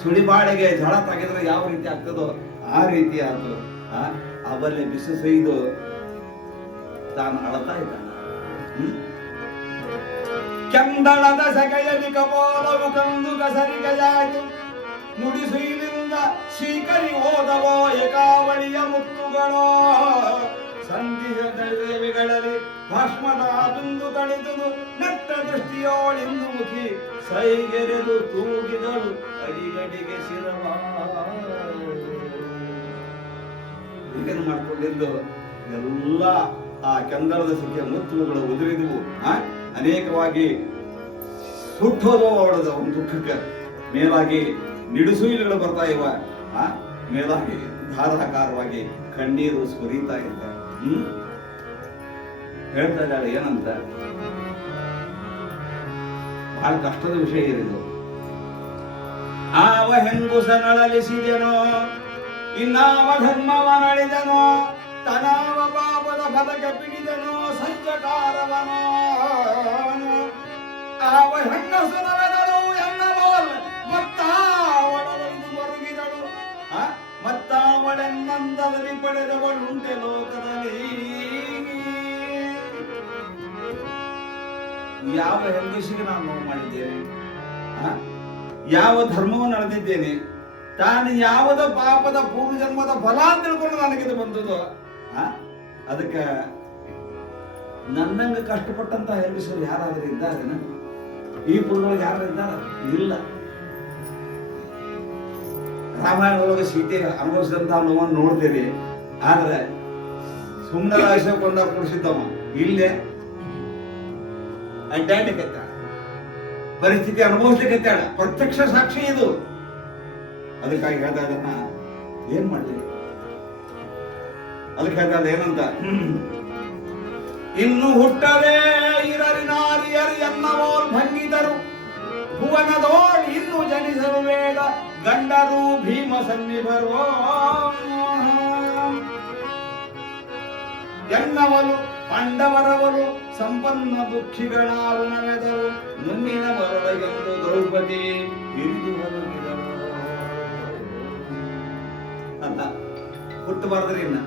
ಸುಳಿಬಾಳೆಗೆ ಝಳ ತೆಗೆದ್ರೆ ಯಾವ ರೀತಿ ಆಗ್ತದೋ ಆ ರೀತಿ ಆಯ್ತು. ಅವಲ್ಲೇ ಬಿಸು ಸೈದು ತಾನು ಅಳತಾ ಇದ್ದಾನ. ಕೆಂದಳದ ಸೆಗೆಯಲಿ ಕಪೋಲವು ಕಂದು ಕಸರಿಗೆಯಾಯಿತು. ನುಡಿಸುಯಿನಿಂದ ಶೀಕರಿ ಹೋದವೋ ಏಕಾವಳಿಯ ಮುತ್ತುಗಳೋ. ಸಂಧಿಯ ದೇವಿಗಳಲ್ಲಿ ಭಸ್ಮದ ಬಿಂದು ತಳಿದುದು ನೆಟ್ಟ ದೃಷ್ಟಿಯೋಳಿಂದು ಮುಖಿ ಸೈಗೆರೆದು ತೂಗಿದಳು ಅಡಿಗಡಿಗೆ ಶಿರವ. ಹೀಗೇನು ಮಾಡ್ಕೊಂಡಿದ್ದು ಎಲ್ಲ ಆ ಕೆಂದಳದ ಸಿಕ್ಕಿಯ ಮುತ್ತುಗಳು ಉದುರಿದವು. ಅನೇಕವಾಗಿ ಸುಟ್ಟೋದವು ಅವಳದ ಒಂದು ದುಃಖಕ್ಕೆ. ಮೇಲಾಗಿ ನಿಡುಸುಯಿಗಳು ಬರ್ತಾ ಇವ, ಮೇಲಾಗಿ ಧಾರಾಕಾರವಾಗಿ ಕಣ್ಣೀರು ಸುರಿತಾ ಇದ್ದ. ಹೇಳ್ತಾ ಇದ್ದಾಳೆ ಏನಂತ, ಬಹಳ ಕಷ್ಟದ ವಿಷಯ ಇರಿದು. ಆವ ಹೆಂಗುಸ ನಳಲಿಸಿದೆನೋ, ಇನ್ನಾವ ಧರ್ಮವ ನಳಿದನೋ, ತನಾವ ಪಾಪದ ಪದಕ ಪಿಡಿದನೋ ಸಂಚಕಾರವನೋ. ಆವ ಹೆಂಗಸು ನವೆದಳು ಎನ್ನಬೋಲ್ ಮತ್ತಾವಳದು ಮರುಗಿದಳು, ಮತ್ತಾವಳೆನ್ನಂದದಲ್ಲಿ ಪಡೆದವಳುಂಟೆ ಲೋಕದಲ್ಲಿ. ಯಾವ ಹೆಂಗಸಿಗೆ ನಾನು ನೋವು ಮಾಡಿದ್ದೇನೆ, ಯಾವ ಧರ್ಮವನ್ನು ನಡೆದಿದ್ದೇನೆ, ತಾನು ಯಾವುದ ಪಾಪದ ಪೂರ್ವ ಜನ್ಮದ ಫಲ ಅಂತ ತಿಳ್ಕೊಂಡು ನನಗಿದು ಬಂದದ್ದು. ಅದಕ್ಕೆ ನನ್ನಂಗ ಕಷ್ಟಪಟ್ಟಂತ ಹೆಂಗಸರು ಯಾರಾದ್ರೂ ಇದ್ದಾರೆ? ಈ ಪುರುಷರು ಯಾರು ಇದ್ದಾರ? ಇಲ್ಲ. ರಾಮಾಯಣದೊಳಗೆ ಸೀತೆ ಅನುಭವಿಸಿದಂತ ನೋವನ್ನು ನೋಡ್ತೀವಿ, ಆದ್ರೆ ಸುಮ್ಮನೆ ರಾಶಿಕೊಂಡ ಕುಡಿಸಿದ್ದವ ಇಲ್ಲೇ ಅಡ್ಡಾಡ್ಲಿಕ್ಕೆ ಪರಿಸ್ಥಿತಿ ಅನುಭವಿಸ್ಲಿಕ್ಕೆ ಪ್ರತ್ಯಕ್ಷ ಸಾಕ್ಷಿ ಇದು. ಅದಕ್ಕಾಗಿ ಹೇಳ್ತಾ ಇದನ್ನ ಏನ್ ಮಾಡ್ಲಿ, ಅದಕ್ಕೆ ಹೇಳ್ತಾ ಏನಂತ, ಇನ್ನು ಹುಟ್ಟದೆ ಇರರಿನಾರಿಯರು ಎನ್ನವೋರ್ ಭಂಗಿದರು, ಭುವನದೋಳ್ ಇನ್ನು ಜನಿಸರು ಬೇಡ ಗಂಡರು ಭೀಮ ಸನ್ನಿಭರು. ಎನ್ನವಲು ಪಾಂಡವರವರು ಸಂಪನ್ನ ದುಃಖಿಗಳಾರು ನವೆದರು, ಮುನ್ನಿನ ಮರಳಗೆಂದು ದ್ರೌಪದಿ ಹಿರಿದು ಬರುಗಿದರು ಅಂತ. ಹುಟ್ಟಬಾರ್ದ್ರಿ ಇನ್ನ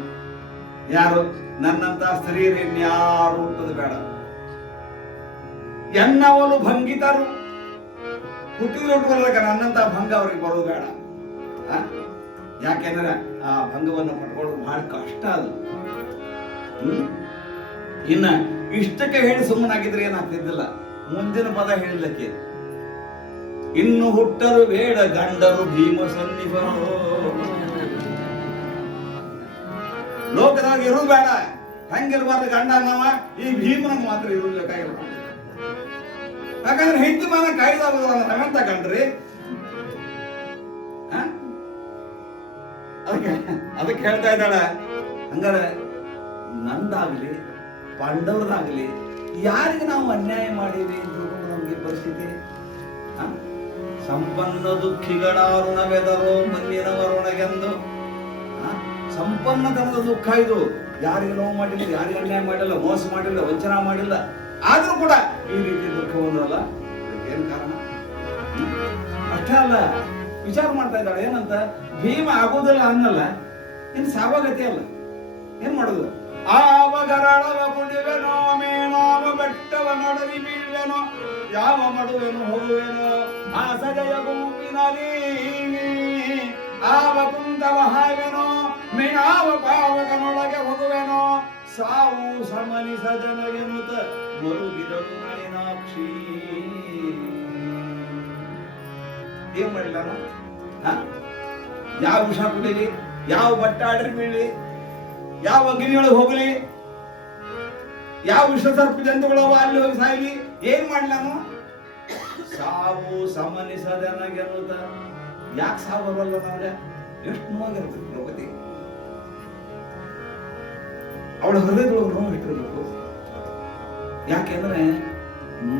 ಯಾರು ನನ್ನಂತ ಸ್ತ್ರೀಯರು ಇನ್ಯಾರು ಹುಟ್ಟದು ಬೇಡ. ಎನ್ನವಲು ಭಂಗಿತರು, ಹುಟ್ಟಿದ್ರೆ ಹುಟ್ಟುಬರ್ಲಕ್ಕ ನನ್ನಂತ ಭಂಗ ಅವ್ರಿಗೆ ಬರೋದು ಬೇಡ. ಯಾಕೆಂದ್ರೆ ಆ ಭಂಗವನ್ನು ಪಡ್ಕೊಳ್ಳೋದು ಬಹಳ ಕಷ್ಟ ಅದು. ಇನ್ನ ಇಷ್ಟಕ್ಕೆ ಹೇಳಿ ಸುಮ್ಮನಾಗಿದ್ರೆ ಏನಾಗ್ತಿದ್ದಿಲ್ಲ, ಮುಂದಿನ ಪದ ಹೇಳಿಲ್ಲಕ್ಕೆ. ಇನ್ನು ಹುಟ್ಟರು ಬೇಡ ಗಂಡರು ಭೀಮ ಸನ್ನಿಭರು. ಲೋಕದಾಗ ಇರುವುದು ಬೇಡ, ಹೆಂಗಿರ್ಬಾರ್ದು ಗಂಡ ಅನ್ನವ, ಈ ಭೀಮನಂಗೆ ಮಾತ್ರ ಇರಬೇಕಾಗಿಲ್ಲ. ಯಾಕಂದ್ರೆ ಹೆಂಡತಿ ಮಾನ ಕಾಯ್ದಾಗಲ್ಲ ನಾವೆಂತ ಕಂಡ್ರಿ. ಅದಕ್ಕೆ ಹೇಳ್ತಾ ಇದ್ದಾಳ, ಹಂಗಾರೆ ನಂದಾಗ್ಲಿ ಪಾಂಡವರದಾಗ್ಲಿ ಯಾರಿಗೆ ನಾವು ಅನ್ಯಾಯ ಮಾಡೀವಿ ಅಂತ ನಮ್ಗೆ ಪರಿಸ್ಥಿತಿ. ಸಂಪನ್ನ ದುಃಖಿಗಳಾರು ನವೆದರು ಮನ್ನಿನವರೊಳಗೆಂದು. ಸಂಪನ್ನತನದ ದುಃಖ ಇದು. ಯಾರಿಗೆ ನೋವು ಮಾಡಿಲ್ಲ, ಯಾರಿಗೆ ಅನ್ಯಾಯ ಮಾಡಿಲ್ಲ, ಮೋಸ ಮಾಡಿಲ್ಲ, ವಂಚನಾ ಮಾಡಿಲ್ಲ, ಆದ್ರೂ ಕೂಡ ಈ ರೀತಿ ದುಃಖ ಬಂದಲ್ಲ, ಏನ್ ಕಾರಣ? ಅಷ್ಟೇ ಅಲ್ಲ, ವಿಚಾರ ಮಾಡ್ತಾ ಇದ್ದಾಳೆ ಏನಂತ, ಭೀಮ ಆಗೋದಿಲ್ಲ ಅನ್ನಲ್ಲ, ಇನ್ನು ಸಾವಾಗತಿ ಅಲ್ಲ, ಏನ್ ಮಾಡೋದು? ಆವಗರಳವ ಕುಡಿವೆನೋ ಮೇಣಾವ ಬೆಟ್ಟವ ನಡಲಿ ಬೀಳ್ವೆನೋ, ಯಾವ ಮಡುವೆನು ಹೋಗುವೆನೋ ಆ ಸಜಯ ಗುಂಪಿನಲ್ಲಿ, ಆವ ಕುಂತವ ಹಾವೆನೋ ಮೇಣಾವ ಪಾವಕನೊಳಗೆ ಹೋಗುವೆನೋ, ಸಾವು ಸಮನಿಸ ಜನಗೆನುತ ಮರುಗಿದಳು ನಳಿನಾಕ್ಷಿ. ಏನ್ ಮಾಡಿಲ್ಲ, ಯಾವ ವಿಷ ಕುಡಿಲಿ, ಯಾವ ಬಟ್ಟ ಆಡ್ರಿ ಬೀಳಿ, ಯಾವ ಅಗ್ನಿಯೊಳಗೆ ಹೋಗಲಿ, ಯಾವ ವಿಷ ಸರ್ಪ ಜಂತುಗಳು ಅಲ್ಲಿ ಹೋಗಿ ಸಾಯ್ಲಿ, ಏನ್ ಮಾಡ್ಲಿ ನಾನು? ಸಾವು ಸಮನಿಸದ ನನಗೆನ್ನುತ್ತ. ಯಾಕೆ ಸಾವು ಬರಲ್ಲ ನಮಗೆ? ಎಷ್ಟು ನೋವಾಗಿರ್ತದೆ ದ್ರೌಪದಿ, ಅವಳ ಹೃದಯದೊಳಗೆ ನೋವು ಇಟ್ಟಿರ್ಬೇಕು. ಯಾಕೆಂದ್ರೆ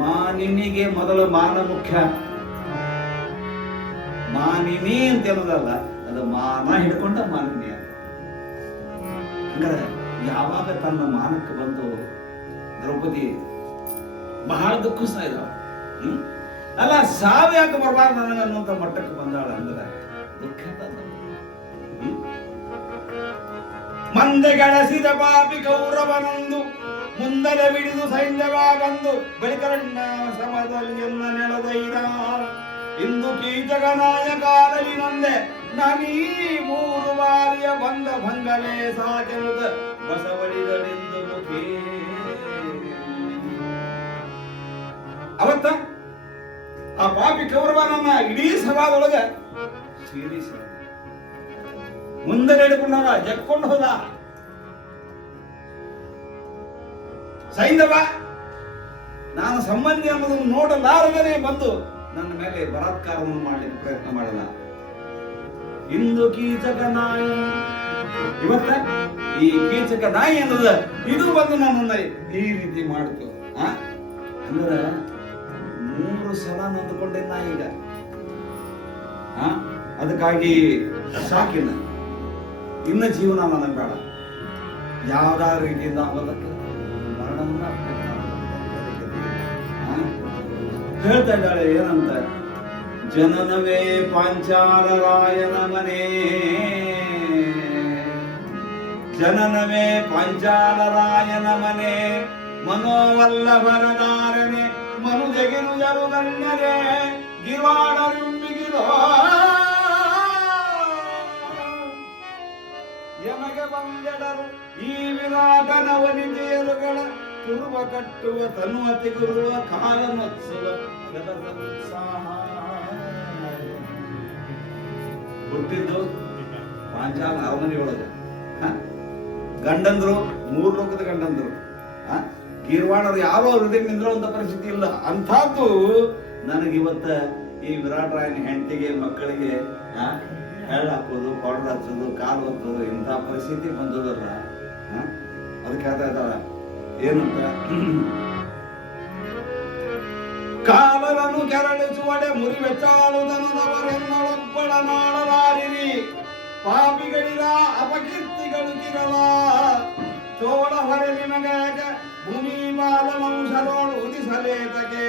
ಮಾನಿನಿಗೆ ಮೊದಲು ಮಾನ ಮುಖ್ಯ. ಮಾನಿನಿ ಅಂತ ಹೇಳೋದಲ್ಲ, ಅದು ಮಾನ ಹಿಡ್ಕೊಂಡ ಮಾನಿನಿ ಅಂತ. ಹಂಗಾರೆ ಯಾವಾಗ ತನ್ನ ಮಾನಕ್ಕೆ ಬಂದು ದ್ರೌಪದಿ ಬಹಳ ದುಃಖಿಸ್ತಾ ಇದ್ದಾಳ. ಅಲ್ಲ, ಸಾವು ಯಾಕೆ ಬರಬಾರ್ದು ನನಗೆ ಅನ್ನುವಂತ ಮಟ್ಟಕ್ಕೆ ಬಂದಾಳ ಅಂದ್ರೆ ದುಃಖ ಮಂದೆಗಳಸಿದ ಪಾಪಿ ಕೌರವನೊಂದು ಮುಂದಲೆ ಬಿಡಿದು ಸೈನ್ಯವ ಬಂದು ಬಳಿಕರಣ್ಣ ಸಮದಲ್ಲಿ ಎಲ್ಲ ನೆಲದೈದ ಇಂದು ಕೀಚಕ ನಾಯಕಾಲಲಿ ನೊಂದೆ ನಾನೀ 3 ಬಾರಿಯ ಬಂದ ಭಂಗಲೇ ಸಾಕೆನುದ ಬಸವಳಿಗಳೆಂದು ಮುಖೇ. ಅವತ್ತ ಆ ಪಾಪಿ ಕೌರವನನ್ನ ಇಡೀ ಸಭಾದೊಳಗ ಸೇರಿಸಿ ಮುಂದೆ ಹಿಡ್ಕೊಂಡವ, ಜಕ್ಕೊಂಡು ಹೋದ. ಸೈಂಧವ ನಾನು ಸಂಬಂಧಿ ಅನ್ನೋದನ್ನು ನೋಡಲಾರದೇ ಬಂದು ನನ್ನ ಮೇಲೆ ಬಲಾತ್ಕಾರವನ್ನು ಮಾಡಲಿಕ್ಕೆ ಪ್ರಯತ್ನ ಮಾಡಿದ. ಇಂದು ಕೀಚಕ ನಾಯಿ. ಇವತ್ತ ಈ ಕೀಚಕ ನಾಯಿ ಅನ್ನದ ಇದು ಬಂದು ನನ್ನನ್ನ ಈ ರೀತಿ ಮಾಡ್ತು. ಅಂದ್ರೆ 3 ಸಲ ನೊಂದುಕೊಂಡೆ ನಾ ಈಗ. ಅದಕ್ಕಾಗಿ ಸಾಕಿನ ಇನ್ನ ಜೀವನ ನನಗೆ ಬೇಡ. ಯಾವ್ದಾದ್ರು ರೀತಿಯಿಂದ ಆಗೋದಕ್ಕೆ ಮರಣವನ್ನ ಹೇಳ್ತಾ ಇದ್ದಾಳೆ. ಏನಂತ? ಜನನವೇ ಪಾಂಚಾಲರಾಯನ ಮನೆ, ಜನನವೇ ಪಾಂಚಾಲರಾಯನ ಮನೆ, ಮನೋವಲ್ಲಭರದಾರನೆ ಮನುಜಗಿರು ಜರು ಗಣ್ಯರೇ ಗಿವಾಡರಿಂಬಿಗಿರೋ ಯಮಗೆ ಬಂದೆಡರು ಈ ವಿರಾಟನ ವನಿತೆಯರುಗಳ ತುರುವ ಕಟ್ಟುವ ತನುವತಿ ಗುರುವ ಕಾಲನೋತ್ಸವ ಹುಟ್ಟಿದ್ದು ಪಾಂಚಾಲ ಅರಮನೆಯೊಳಗೆ. ಗಂಡಂದ್ರು 3 ಲೋಕದ ಗಂಡಂದ್ರು. ಗೀರ್ವಾಣರು ಯಾರೋ ಹೃದಯ ನಿಂದ್ರುವಂತ ಪರಿಸ್ಥಿತಿ ಇಲ್ಲ. ಅಂಥದ್ದು ನನಗಿವತ್ತ ಈ ವಿರಾಟ್ ರಾಯನ ಹೆಂಡತಿಗೆ ಮಕ್ಕಳಿಗೆ ಹೆಳ್ಳ ಹಾಕೋದು, ಪೌಡರ್ ಹಚ್ಚೋದು, ಕಾಲು ಒತ್ತೋದು ಇಂಥ ಪರಿಸ್ಥಿತಿ ಬಂದದಲ್ಲ. ಅದಕ್ಕೆ ಹೇಳ್ತಾ ಇದ್ದಾಳ ಏನಂತ? ಕಾಲರನ್ನು ಕೆರಳಿಸುವಡೆ ಮುರಿವೆಚ್ಚಾಳುದನದವರೆನ್ನೊಳೊಬ್ಬಳ ಮಾಡಲಾರಿರಿ, ಪಾಪಿಗಳಿರ ಅಪಕೀರ್ತಿಗಳು ಕಿರಲ ಚೋಳ ಹೊರೆ ನಿಮಗಾಗ ಭೂಮಿ ಬಾಲ ವಂಶದೋಳು ಉದಿಸಲೇತಗೆ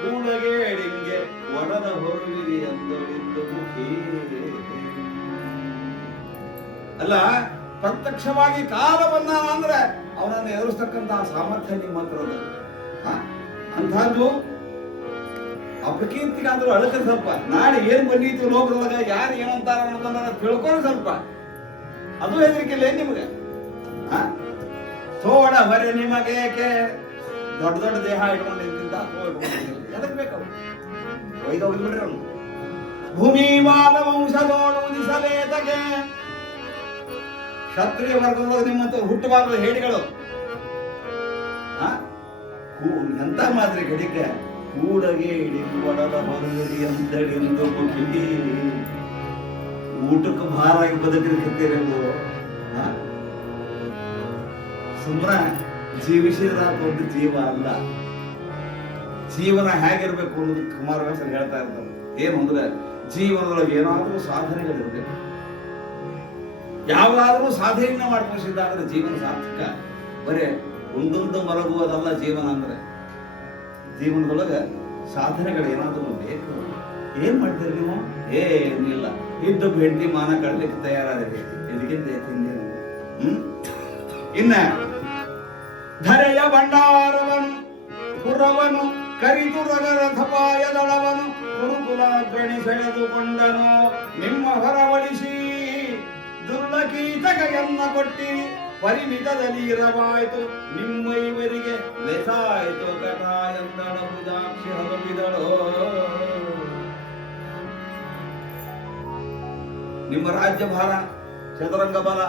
ಕೂಡಗೇಡಿಂಗೆ ಒಡದ ಹೊರವಿರಿ ಎಂದೊಳಿದ್ದು ಮುಖಿ. ಅಲ್ಲ, ಪ್ರತ್ಯಕ್ಷವಾಗಿ ಕಾಲವನ್ನ ಅಂದ್ರೆ ಅವನನ್ನು ಎದುರಿಸ್ತಕ್ಕಂತಹ ಸಾಮರ್ಥ್ಯ ನಿಮ್ಮ ಹತ್ರ ಅದು. ಅಂಥದ್ದು ಅಪಕೀರ್ತಿಗಾದ್ರೂ ಅಳಕ ಸ್ವಲ್ಪ. ನಾಳೆ ಏನ್ ಬಂದಿತ್ತು ಲೋಕದೊಳಗ, ಯಾರು ಏನಂತಾರ ಅನ್ನೋದನ್ನ ತಿಳ್ಕೊಂಡು ಸ್ವಲ್ಪ. ಅದು ಹೆದರಿಕೆಲ್ಲ ನಿಮ್ಗೆ. ಥೋಡ ಹೊರೆ ನಿಮಗೆ ದೊಡ್ಡ ದೊಡ್ಡ ದೇಹ ಇಟ್ಕೊಂಡಿದ್ದ ಎದಕ್ ಬೇಕವು ಒಯ್ದೋಗ್ಬಿಡ್ರಿ ಅವನು. ಭೂಮಿ ಮಾಲ ವಂಶದೋಡು ಉದಿಸಲೇತಗೆ ಕ್ಷತ್ರಿಯ ವರ್ಗದೊಳಗೆ ನಿಮ್ಮಂತ ಹುಟ್ಟಬಾರದು ಹೇಡಿಗಳು. ಎಂತ ಮಾತ್ರ ಗಡಿಗೆ ಕೂಡಗೆ ಇಡಿ ಒಡದ ಹೊರಗಡಿ ಅಂತಡಿಂದು ಮುಖಿ. ಊಟಕ್ಕೆ ಭಾರಾಗಿ ಬದುಕಿರ್ತೀರೆಂದು ಸುಮ್ಮನೆ ಜೀವಿಸಿದ ದೊಡ್ಡ ಜೀವ ಅಲ್ಲ. ಜೀವನ ಹೇಗಿರ್ಬೇಕು ಅನ್ನೋದು ಕುಮಾರವ್ಯಾಸರು ಹೇಳ್ತಾ ಇರ್ತಾರೆ. ಏನು ಅಂದ್ರೆ ಜೀವನದೊಳಗೆ ಏನಾದ್ರೂ ಸಾಧನೆಗಳಿರ್ಬೇಕು. ಯಾವಾದ್ರೂ ಸಾಧನೆಯನ್ನ ಮಾಡ್ಕೊಂಡಿದ್ದಾದ್ರೆ ಜೀವನ ಸಾರ್ಥಕ. ಬರೇ ಒಂದೊಂದು ಮಲಗುವುದಲ್ಲ ಜೀವನ ಅಂದ್ರೆ. ಜೀವನದೊಳಗೆ ಸಾಧನೆಗಳು ಏನಾದ್ರೂ ಬೇಕು. ಏನ್ ಮಾಡ್ತೀರಿ ನೀವು? ಏನಿಲ್ಲ, ಇದ್ದು ಹೆಂಡತಿ ಮಾನ ಕಳಲಿಕ್ಕೆ ತಯಾರಾಗಿದೆ. ಇದಕ್ಕಿಂತ ತಿಂದೇನು? ಇನ್ನ ಧರೆಯ ಭಂಡಾರವನು ಪುರವನು ಕರಿದು ರಥಪಾಯದಳವನು ಕುರುಕುಲಾಗ್ರಣಿ ಸೆಳೆದುಕೊಂಡನು. ನಿಮ್ಮ ಹೊರವಳಿಸಿ ದುರ್ಲಕೀತಕಯನ್ನ ಕೊಟ್ಟಿರಿ, ಪರಿಮಿತದಲ್ಲಿ ಇರವಾಯಿತು ನಿಮ್ಮ ಇವರಿಗೆ ಲೆಸಾಯಿತು ಕಟ ಎಂದಳ ಭುಜಾಕ್ಷಿ ಹಲುಬಿದಳು. ನಿಮ್ಮ ರಾಜ್ಯ ಭಾರ, ಚದುರಂಗ ಬಲ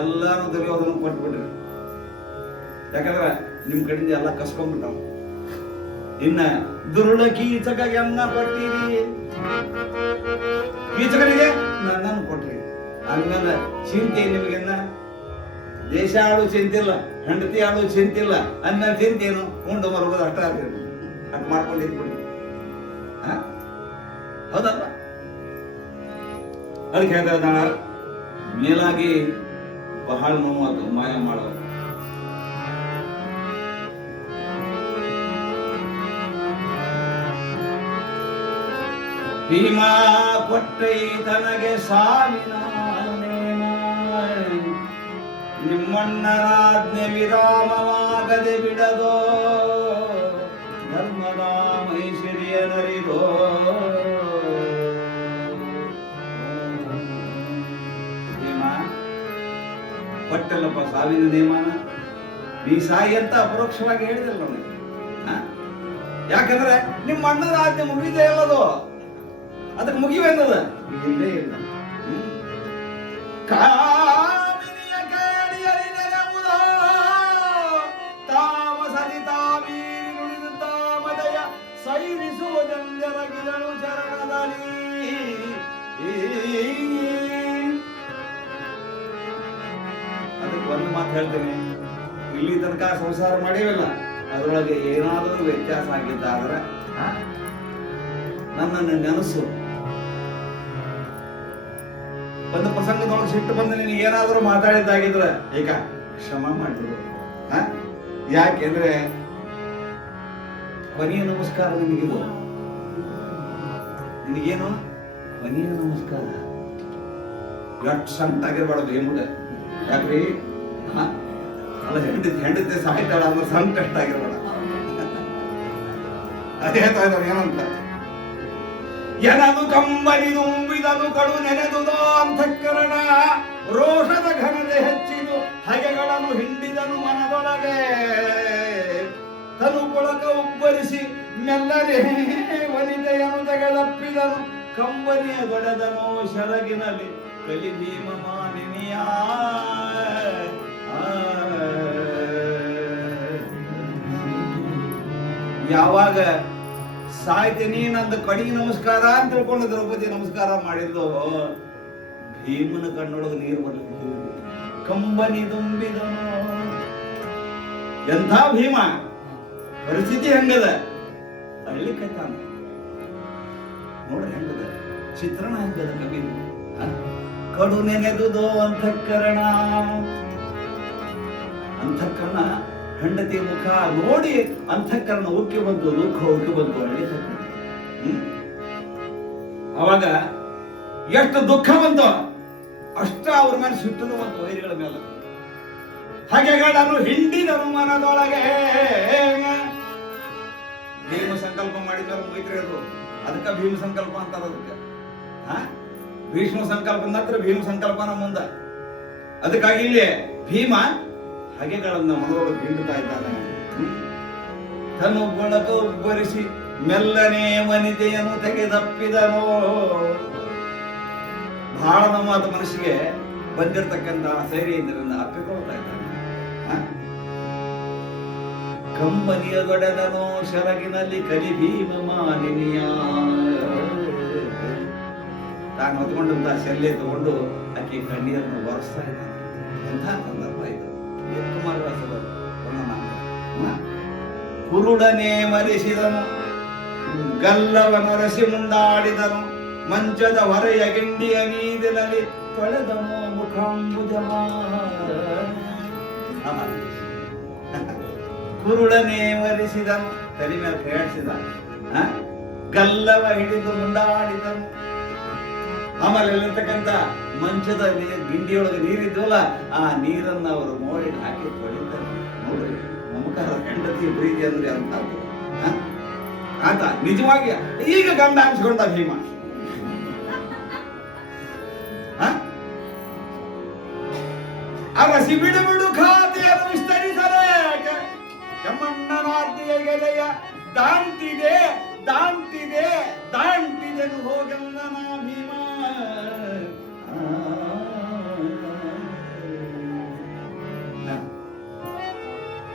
ಎಲ್ಲಾರು ದುರ್ಯೋಧನ ಕೊಟ್ಬಿಡ್ರಿ. ಯಾಕಂದ್ರೆ ನಿಮ್ ಕಡೆಯಿಂದ ಎಲ್ಲ ಕಸ್ಕೊಂಡ್ಬಿಟ್ಟಾವ. ಇನ್ನ ದುರುಳ ಕೀಚಕಯನ್ನ ಕೊಟ್ಟಿರಿ, ಕೀಚಕರಿಗೆ ನನ್ನನ್ನು ಕೊಟ್ರಿ. ಹಂಗಂದ್ರೆ ಚಿಂತೆ ನಿಮಗೆನ್ನ ದೇಶ ಆಡೋ ಚಿಂತಿಲ್ಲ, ಹೆಂಡತಿ ಆಡೋ ಚಿಂತಿಲ್ಲ, ಅನ್ನ ಚಿಂತೇನು ಉಂಡು ಮಲಗೋದು ಅಷ್ಟ ಆಗ್ತದೆ. ಅಟ್ ಮಾಡ್ಕೊಂಡಿದ್ಬಿಡಿ. ಹೌದಲ್ಲ? ಅದಕ್ಕೆ ಹೇಳ್ತಾ ಮೇಲಾಗಿ ಬಹಳ ನೋವು ಅದು ಮಾಯ ಮಾಡೋ. ಭೀಮಾ ಕೊಟ್ಟೈ ತನಗೆ ಸಾವಿನ ನಿಮ್ಮಣ್ಣನಾಜ್ಞೆ ವಿರಾಮವಾಗದೆ ಬಿಡದೋ, ಧರ್ಮದ ಮೈಸಿರಿಯ ನರಿದೋ. ಕೊಟ್ಟಲ್ಲಪ್ಪ ಸಾವಿನ ನೇಮನ, ನೀ ಸಾಯಿ ಅಂತ ಅಪರೋಕ್ಷವಾಗಿ ಹೇಳಿದಲ್ಲ ನನಗೆ. ಯಾಕಂದ್ರೆ ನಿಮ್ಮ ಅಣ್ಣನ ಆಜ್ಞೆ ಮುಗಿದೇ ಇಲ್ಲದು, ಅದಕ್ಕೆ ಮುಗಿವೆಂದದ ಇಲ್ಲೇ ಇಲ್ಲ. ಕಾಮಿನಿಯ ಕೇಳಿಯರಿ ನೆನೆವುದೋ, ತಾಮಸರಿ ತಾವೀರಿ ನುಡಿದು ತಾಮದಯ ಸೈರಿಸುವುದೆಂದರಗಿದಳು ಚರಣದಲ್ಲಿ. ಹೇಳ್ತೇನೆ, ಇಲ್ಲಿ ತನಕ ಸಂಸಾರ ಮಾಡೇವಿಲ್ಲ, ಅದರೊಳಗೆ ಏನಾದರೂ ವ್ಯತ್ಯಾಸ ಆಗಿದ್ದಾದ್ರೆ ನನ್ನನ್ನು ನೆನಸು. ಒಂದು ಪ್ರಸಂಗದೊಳಗೆ ಸಿಟ್ಟು ಬಂದು ನಿನಗೆ ಏನಾದರೂ ಮಾತಾಡಿದ್ದಾಗಿದ್ರೆ ಈಗ ಕ್ಷಮ ಮಾಡಿದ್ರು. ಯಾಕೆಂದ್ರೆ ಕೊನೆಯ ನಮಸ್ಕಾರ ನಿನಗಿದು. ನಿನಗೇನು ಕೊನೆಯ ನಮಸ್ಕಾರ. ಎಷ್ಟು ಸಂಕಟ ಆಗಿರ್ಬಾರ್ದು ಏಮುಗ. ಯಾಕ್ರಿ ಅಲ್ಲ, ಹೆಂಡತಿ ಸಾಯ್ತಾಳ ಅಂದ್ರೆ ಸಂಕಷ್ಟ ಆಗಿರ್ಬೇಡ. ಅದೇ ಹೇಳ್ತಾ ಇದ್ದಾರೆ ಏನಂತ, ಎನದು ಕಂಬನಿದುಂಬಿದನು ಕಡು ನೆನೆದುದೋ ಅಂತಃಕರಣ, ರೋಷದ ಘನತೆ ಹೆಚ್ಚಿದು ಹಗೆಗಳನ್ನು ಹಿಂಡಿದನು ಮನದೊಳಗೆ, ತನು ಕೊಳಕ ಉಬ್ಬರಿಸಿ ಮೆಲ್ಲನೆ ವನಿತೆಯನ್ನು ತೆಗೆದಪ್ಪಿದನು, ಕಂಬನಿಯ ಗೊಡದನೋ ಶರಗಿನಲ್ಲಿ ಕಲಿ ಭೀಮ ಮಾನಿನಿಯ. ಯಾವಾಗ ಸಾಯ್ತೀನಿ ನಂದು ಕಡಿಗೆ ನಮಸ್ಕಾರ ಅಂತ ತಿಳ್ಕೊಂಡು ದ್ರೌಪದಿ ನಮಸ್ಕಾರ ಮಾಡಿದ್ದು, ಭೀಮನ ಕಣ್ಣೊಳಗೆ ನೀರು ಬರ್ಲಿಕ್ಕೆ. ಕಂಬನಿ ತುಂಬಿದನು. ಎಂಥ ಭೀಮ, ಪರಿಸ್ಥಿತಿ ಹೆಂಗದ ಅಳ್ಳಿಕತ್ತಾನ ನೋಡ್ರಿ, ಹೆಂಗದ ಚಿತ್ರಣ ಹೆಂಗದ ಕವಿ. ಕಡು ನೆನೆದುದೋ ಅಂತಃಕರಣ. ಅಂತಃಕರಣ ಹೆಂಡತಿಯ ಮುಖ ನೋಡಿ ಅಂತಃಕರಣ ಉಕ್ಕಿ ಬಂತು, ದುಃಖ ಉಕ್ಕಿ ಬಂತು, ಅಳಿಕತ್ತ. ಅವಾಗ ಎಷ್ಟು ದುಃಖ ಬಂತು ಅಷ್ಟ ಅವ್ರ ಮೇಲೆ ಸಿಟ್ಟನು ಬಂತು, ವೈರಿಗಳ ಮೇಲೆ. ಹಗೆಗಳನ್ನು ಹಿಂಡಿದನು ಮನದೊಳಗೆ. ಭೀಮ ಸಂಕಲ್ಪ ಮಾಡಿದವರು ಮುಗಿತ್ರಿ ಅದು, ಅದಕ್ಕ ಭೀಮ ಸಂಕಲ್ಪ ಅಂತಾರ. ಅದಕ್ಕೆ ಭೀಷ್ಮ ಸಂಕಲ್ಪ ಮಾತ್ರ ಭೀಮ ಸಂಕಲ್ಪನ ಮುಂದ. ಅದಕ್ಕಾಗಿ ಇಲ್ಲಿ ಭೀಮ ಹಗೆಗಳನ್ನ ಮನದೊಳಗೆ ಹಿಂಡುತ್ತಾ ಇದ್ದಾನೆ. ತನು ಗೊಳಕ ಉಬ್ಬರಿಸಿ ಮೆಲ್ಲನೆ ವನಿತೆಯನ್ನು ತೆಗೆದಪ್ಪಿದನೋ. ಬಹಳ ನಮ್ಮದ ಮನಸ್ಸಿಗೆ ಬಂದಿರತಕ್ಕಂತ ಸೈರ್ಯ ಇದರಿಂದ ಅಪ್ಪಿಕೊಳ್ತಾ ಇದ್ದಾನೆ. ಕಂಬನಿಯ ಗೊಡೆದನೋ ಶರಗಿನಲ್ಲಿ ಕಲಿ ಭೀಮ ಮಾನಿನಿಯ. ತಾನು ಹೊತ್ಕೊಂಡಂತ ಶಲ್ಯ ತಗೊಂಡು ಆಕೆ ಕಣ್ಣೀರನ್ನು ಒರೆಸ್ತಾ ಇದ್ದಾನೆ. ಎಂಥ ಸಂದರ್ಭ ಇದು. ಕುಮಾರವ್ಯಾಸರ ವರ್ಣನ. ಕುರುಡನೆ ಮರೆಸಿದನು, ಗಲ್ಲವನೊರೆಸಿ ಮುಂದಾಡಿದನು, ಮಂಚದ ಹೊರೆಯ ಗಿಂಡಿಯ ನೀರಿನಲ್ಲಿ ತೊಳೆದನು ಮುಖಾಂಬುಜಮ. ಕುರುಡನೆ ಮರೆಸಿದನು, ತಲೆ ಮೇಲೆ ಕೈಯಾಡಿಸಿದ, ಗಲ್ಲವ ಹಿಡಿದು ಮುಂದಾಡಿದನು. ಆಮೇಲೆ ಇಲ್ಲಿರ್ತಕ್ಕಂಥ ಮಂಚದ ಗಿಂಡಿಯೊಳಗೆ ನೀರಿದ್ವಲ್ಲ, ಆ ನೀರನ್ನ ಅವರು ಮೋಡಿ ಹಾಕಿ ತೊಳಿತಾರೆ. ನೋಡ್ರಿ, ನಮಕಾರ ಹೆಂಡತಿ ಪ್ರೀತಿ ಅಂದ್ರೆ ಅಂತ ಆತ ನಿಜವಾಗಿ ಈಗ ಗಂಡ ಅನ್ಸ್ಕೊಂಡ ಭೀಮ. ಅರಸಿ ಬಿಡು ಬಿಡು ಖಾತೆಯನ್ನು ವಿಸ್ತರಿಸಲೇ ಕೆಮ್ಮಣ್ಣನಾರ್ತಿಯ ಗೆಲೆಯ ದಾಂಟಿದೆ ದಾಂಟಿದೆ ದಾಂಟಿದೆನು ಹೋಗಲ್ಲ ನಾ ಭೀಮ.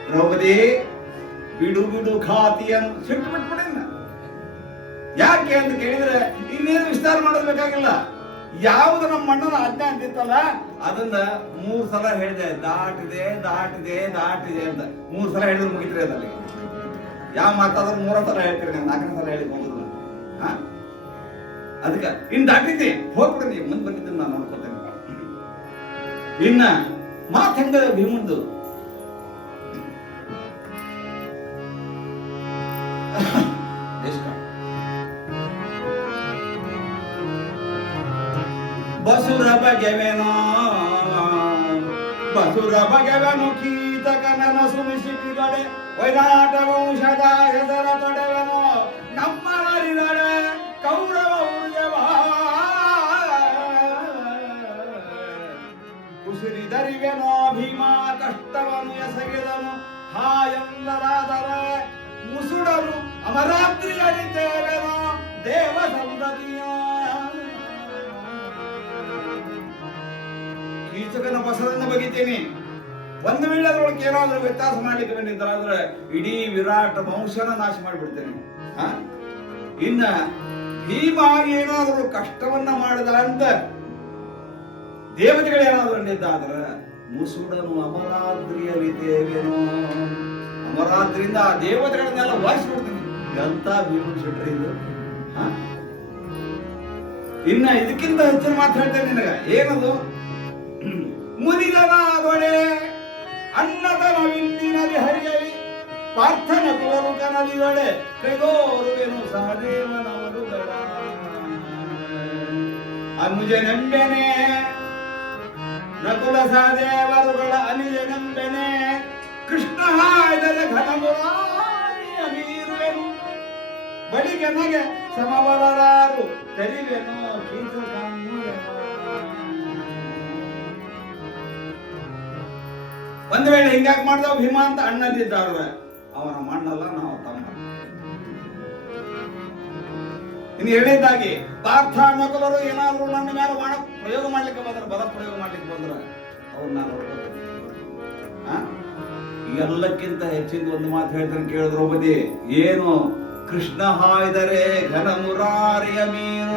ದ್ರೌಪದಿ ಬಿಡು ಬಿಡು ಖಾತಿಯನ್ನು ಸಿಟ್ಟು ಬಿಟ್ಬಿಡ. ಯಾಕೆ ಅಂತ ಕೇಳಿದ್ರೆ ಇನ್ನೇನು ವಿಸ್ತಾರ ಮಾಡೋದು ಬೇಕಾಗಿಲ್ಲ. ಯಾವುದು ನಮ್ಮ ಅಣ್ಣನ ಆಜ್ಞೆ ಅಂತಿತ್ತಲ್ಲ ಅದನ್ನ 3 ಸಲ ಹೇಳಿದೆ, ದಾಟಿದೆ ದಾಟಿದೆ ದಾಟಿದೆ ಅಂತ 3 ಸಲ ಹೇಳಿದ್ರೆ ಮುಗಿತ್ರಿ ಅದಲ್ಲಿ. ಯಾವ ಮಾತಾದ್ರೂ 3 ಸಲ ಹೇಳ್ತೀರಿ, ನೀವು 4ನೇ ಸಲ ಹೇಳಿ ಹೋಗುದಿಲ್ಲ. ಅದಕ್ಕೆ ಇನ್ ದಾಟಿದ್ದೆ ಹೋಗ್ಬಿಡ್ರಿ, ನೀವು ಮುಂದೆ ಬಂದಿದ್ದನ್ನು ನಾನು ನೋಡ್ಕೊತೇನೆ. ಇನ್ನ ಮಾತು ಹೆಂಗ ಭೀಮಂದು ಬಸುರ ಬಗೆವೆನೋ ಬಸುರ ಬಗೆವೆನು ಕೀತಕನನ ಸುಮಿಸಿಟಿದೊಡೆ ವೈರಾಟ ವಂಶದ ಹೆಸರ ತೊಡೆವೆನೋ ನಮ್ಮ ಹರಿದಡೆ ಕೌರವ ಉರ್ಯವ ಉಸಿರಿದರಿವೆನೋ ಭೀಮ ಕಷ್ಟವನ್ನು ಎಸಗಿದನು ಹಾಯಂದರಾದರೆ ಮುಸುಡರು ಅಮರಾತ್ರಿ ಅಡಿತೇವೆನೋ ದೇವ ಸಂತತಿಯ. ಕೀಚಕನ ಬಸರನ್ನ ಬಗಿತೀನಿ. ಒಂದು ವೇಳೆ ಅದರೊಳಗೆ ಏನಾದ್ರೂ ವ್ಯತ್ಯಾಸ ಮಾಡ್ಲಿಕ್ಕೆ ಬಂದಿದ್ದಾದ್ರೆ ಇಡೀ ವಿರಾಟ ವಂಶನ ನಾಶ ಮಾಡಿಬಿಡ್ತೇನೆ. ಇನ್ನ ಭೀಮ ಏನಾದರೂ ಕಷ್ಟವನ್ನ ಮಾಡಿದ ಅಂತ ದೇವತೆಗಳೇನಾದ್ರೂ ಅಂದಿದ್ದಾದ್ರೆ ಮುಸುಡನು ಅಮರಾದ್ರಿಯಲ್ಲಿ ದೇವೇನೋ. ಅಮರಾದ್ರಿಯಿಂದ ಆ ದೇವತೆಗಳನ್ನೆಲ್ಲ ವಾಯಿಸ್ಬಿಡ್ತೀನಿ. ಎಂತ ಭೀಮನ್ ಶೆಟ್ರಿ ಇದು. ಇನ್ನ ಇದಕ್ಕಿಂತ ಹೆಚ್ಚಿನ ಮಾತು ಹೇಳ್ತೇನೆ ನಿನಗ. ಏನದು? ಮುನಿಗನಾದೊಡೆ ಅನ್ನತನ ವಿಂದಿನದಿ ಹರಿಯಲಿ ಪಾರ್ಥನ ಕುಲರು ಕನಲಿದೊಡೆ ಕೈಗೋರುವೆನು ಸಹದೇವನವರುಗಳ ಅನುಜನೆಂಬೆನೆ ನಕುಲ ಸಹದೇವರುಗಳ ಅನಿಜನೆಂಬೆನೆ ಕೃಷ್ಣ ಹಾಯ್ದದ ಘನಮುರಾರಿಯ ಮೀರುವೆನು ಬಳಿಗೆನಗೆ ಸಮವರರಾರು ಕರಿವೆನು ಒಂದ್ ವೇಳೆ ಹಿಂಗಾಗಿ ಮಾಡ್ದವ ಭೀಮ ಅಂತ ಅಣ್ಣದಿದ್ದಾರ, ಅವನ ಮಣ್ಣಲ್ಲ, ನಾವು ತಮ್ಮ. ಇನ್ನು ಎರಡನೇದಾಗಿ ಪಾರ್ಥ ನಕುಲರು ಏನಾದ್ರು ನನ್ನ ಮೇಲೆ ಬಾಣ ಪ್ರಯೋಗ ಮಾಡ್ಲಿಕ್ಕೆ ಬಂದ್ರೆ, ಬಲ ಪ್ರಯೋಗ ಮಾಡ್ಲಿಕ್ಕೆ ಬಂದ್ರೆ ಅವ್ರು ನಾನು ಎಲ್ಲಕ್ಕಿಂತ ಹೆಚ್ಚಿನ ಒಂದು ಮಾತು ಹೇಳ್ತಾನೆ ಕೇಳಿದ್ರು ದ್ರೌಪದಿ. ಏನು? ಕೃಷ್ಣ ಹಾಯ್ದರೆ ಘನ ಮುರಾರಿಯ ಮೀನು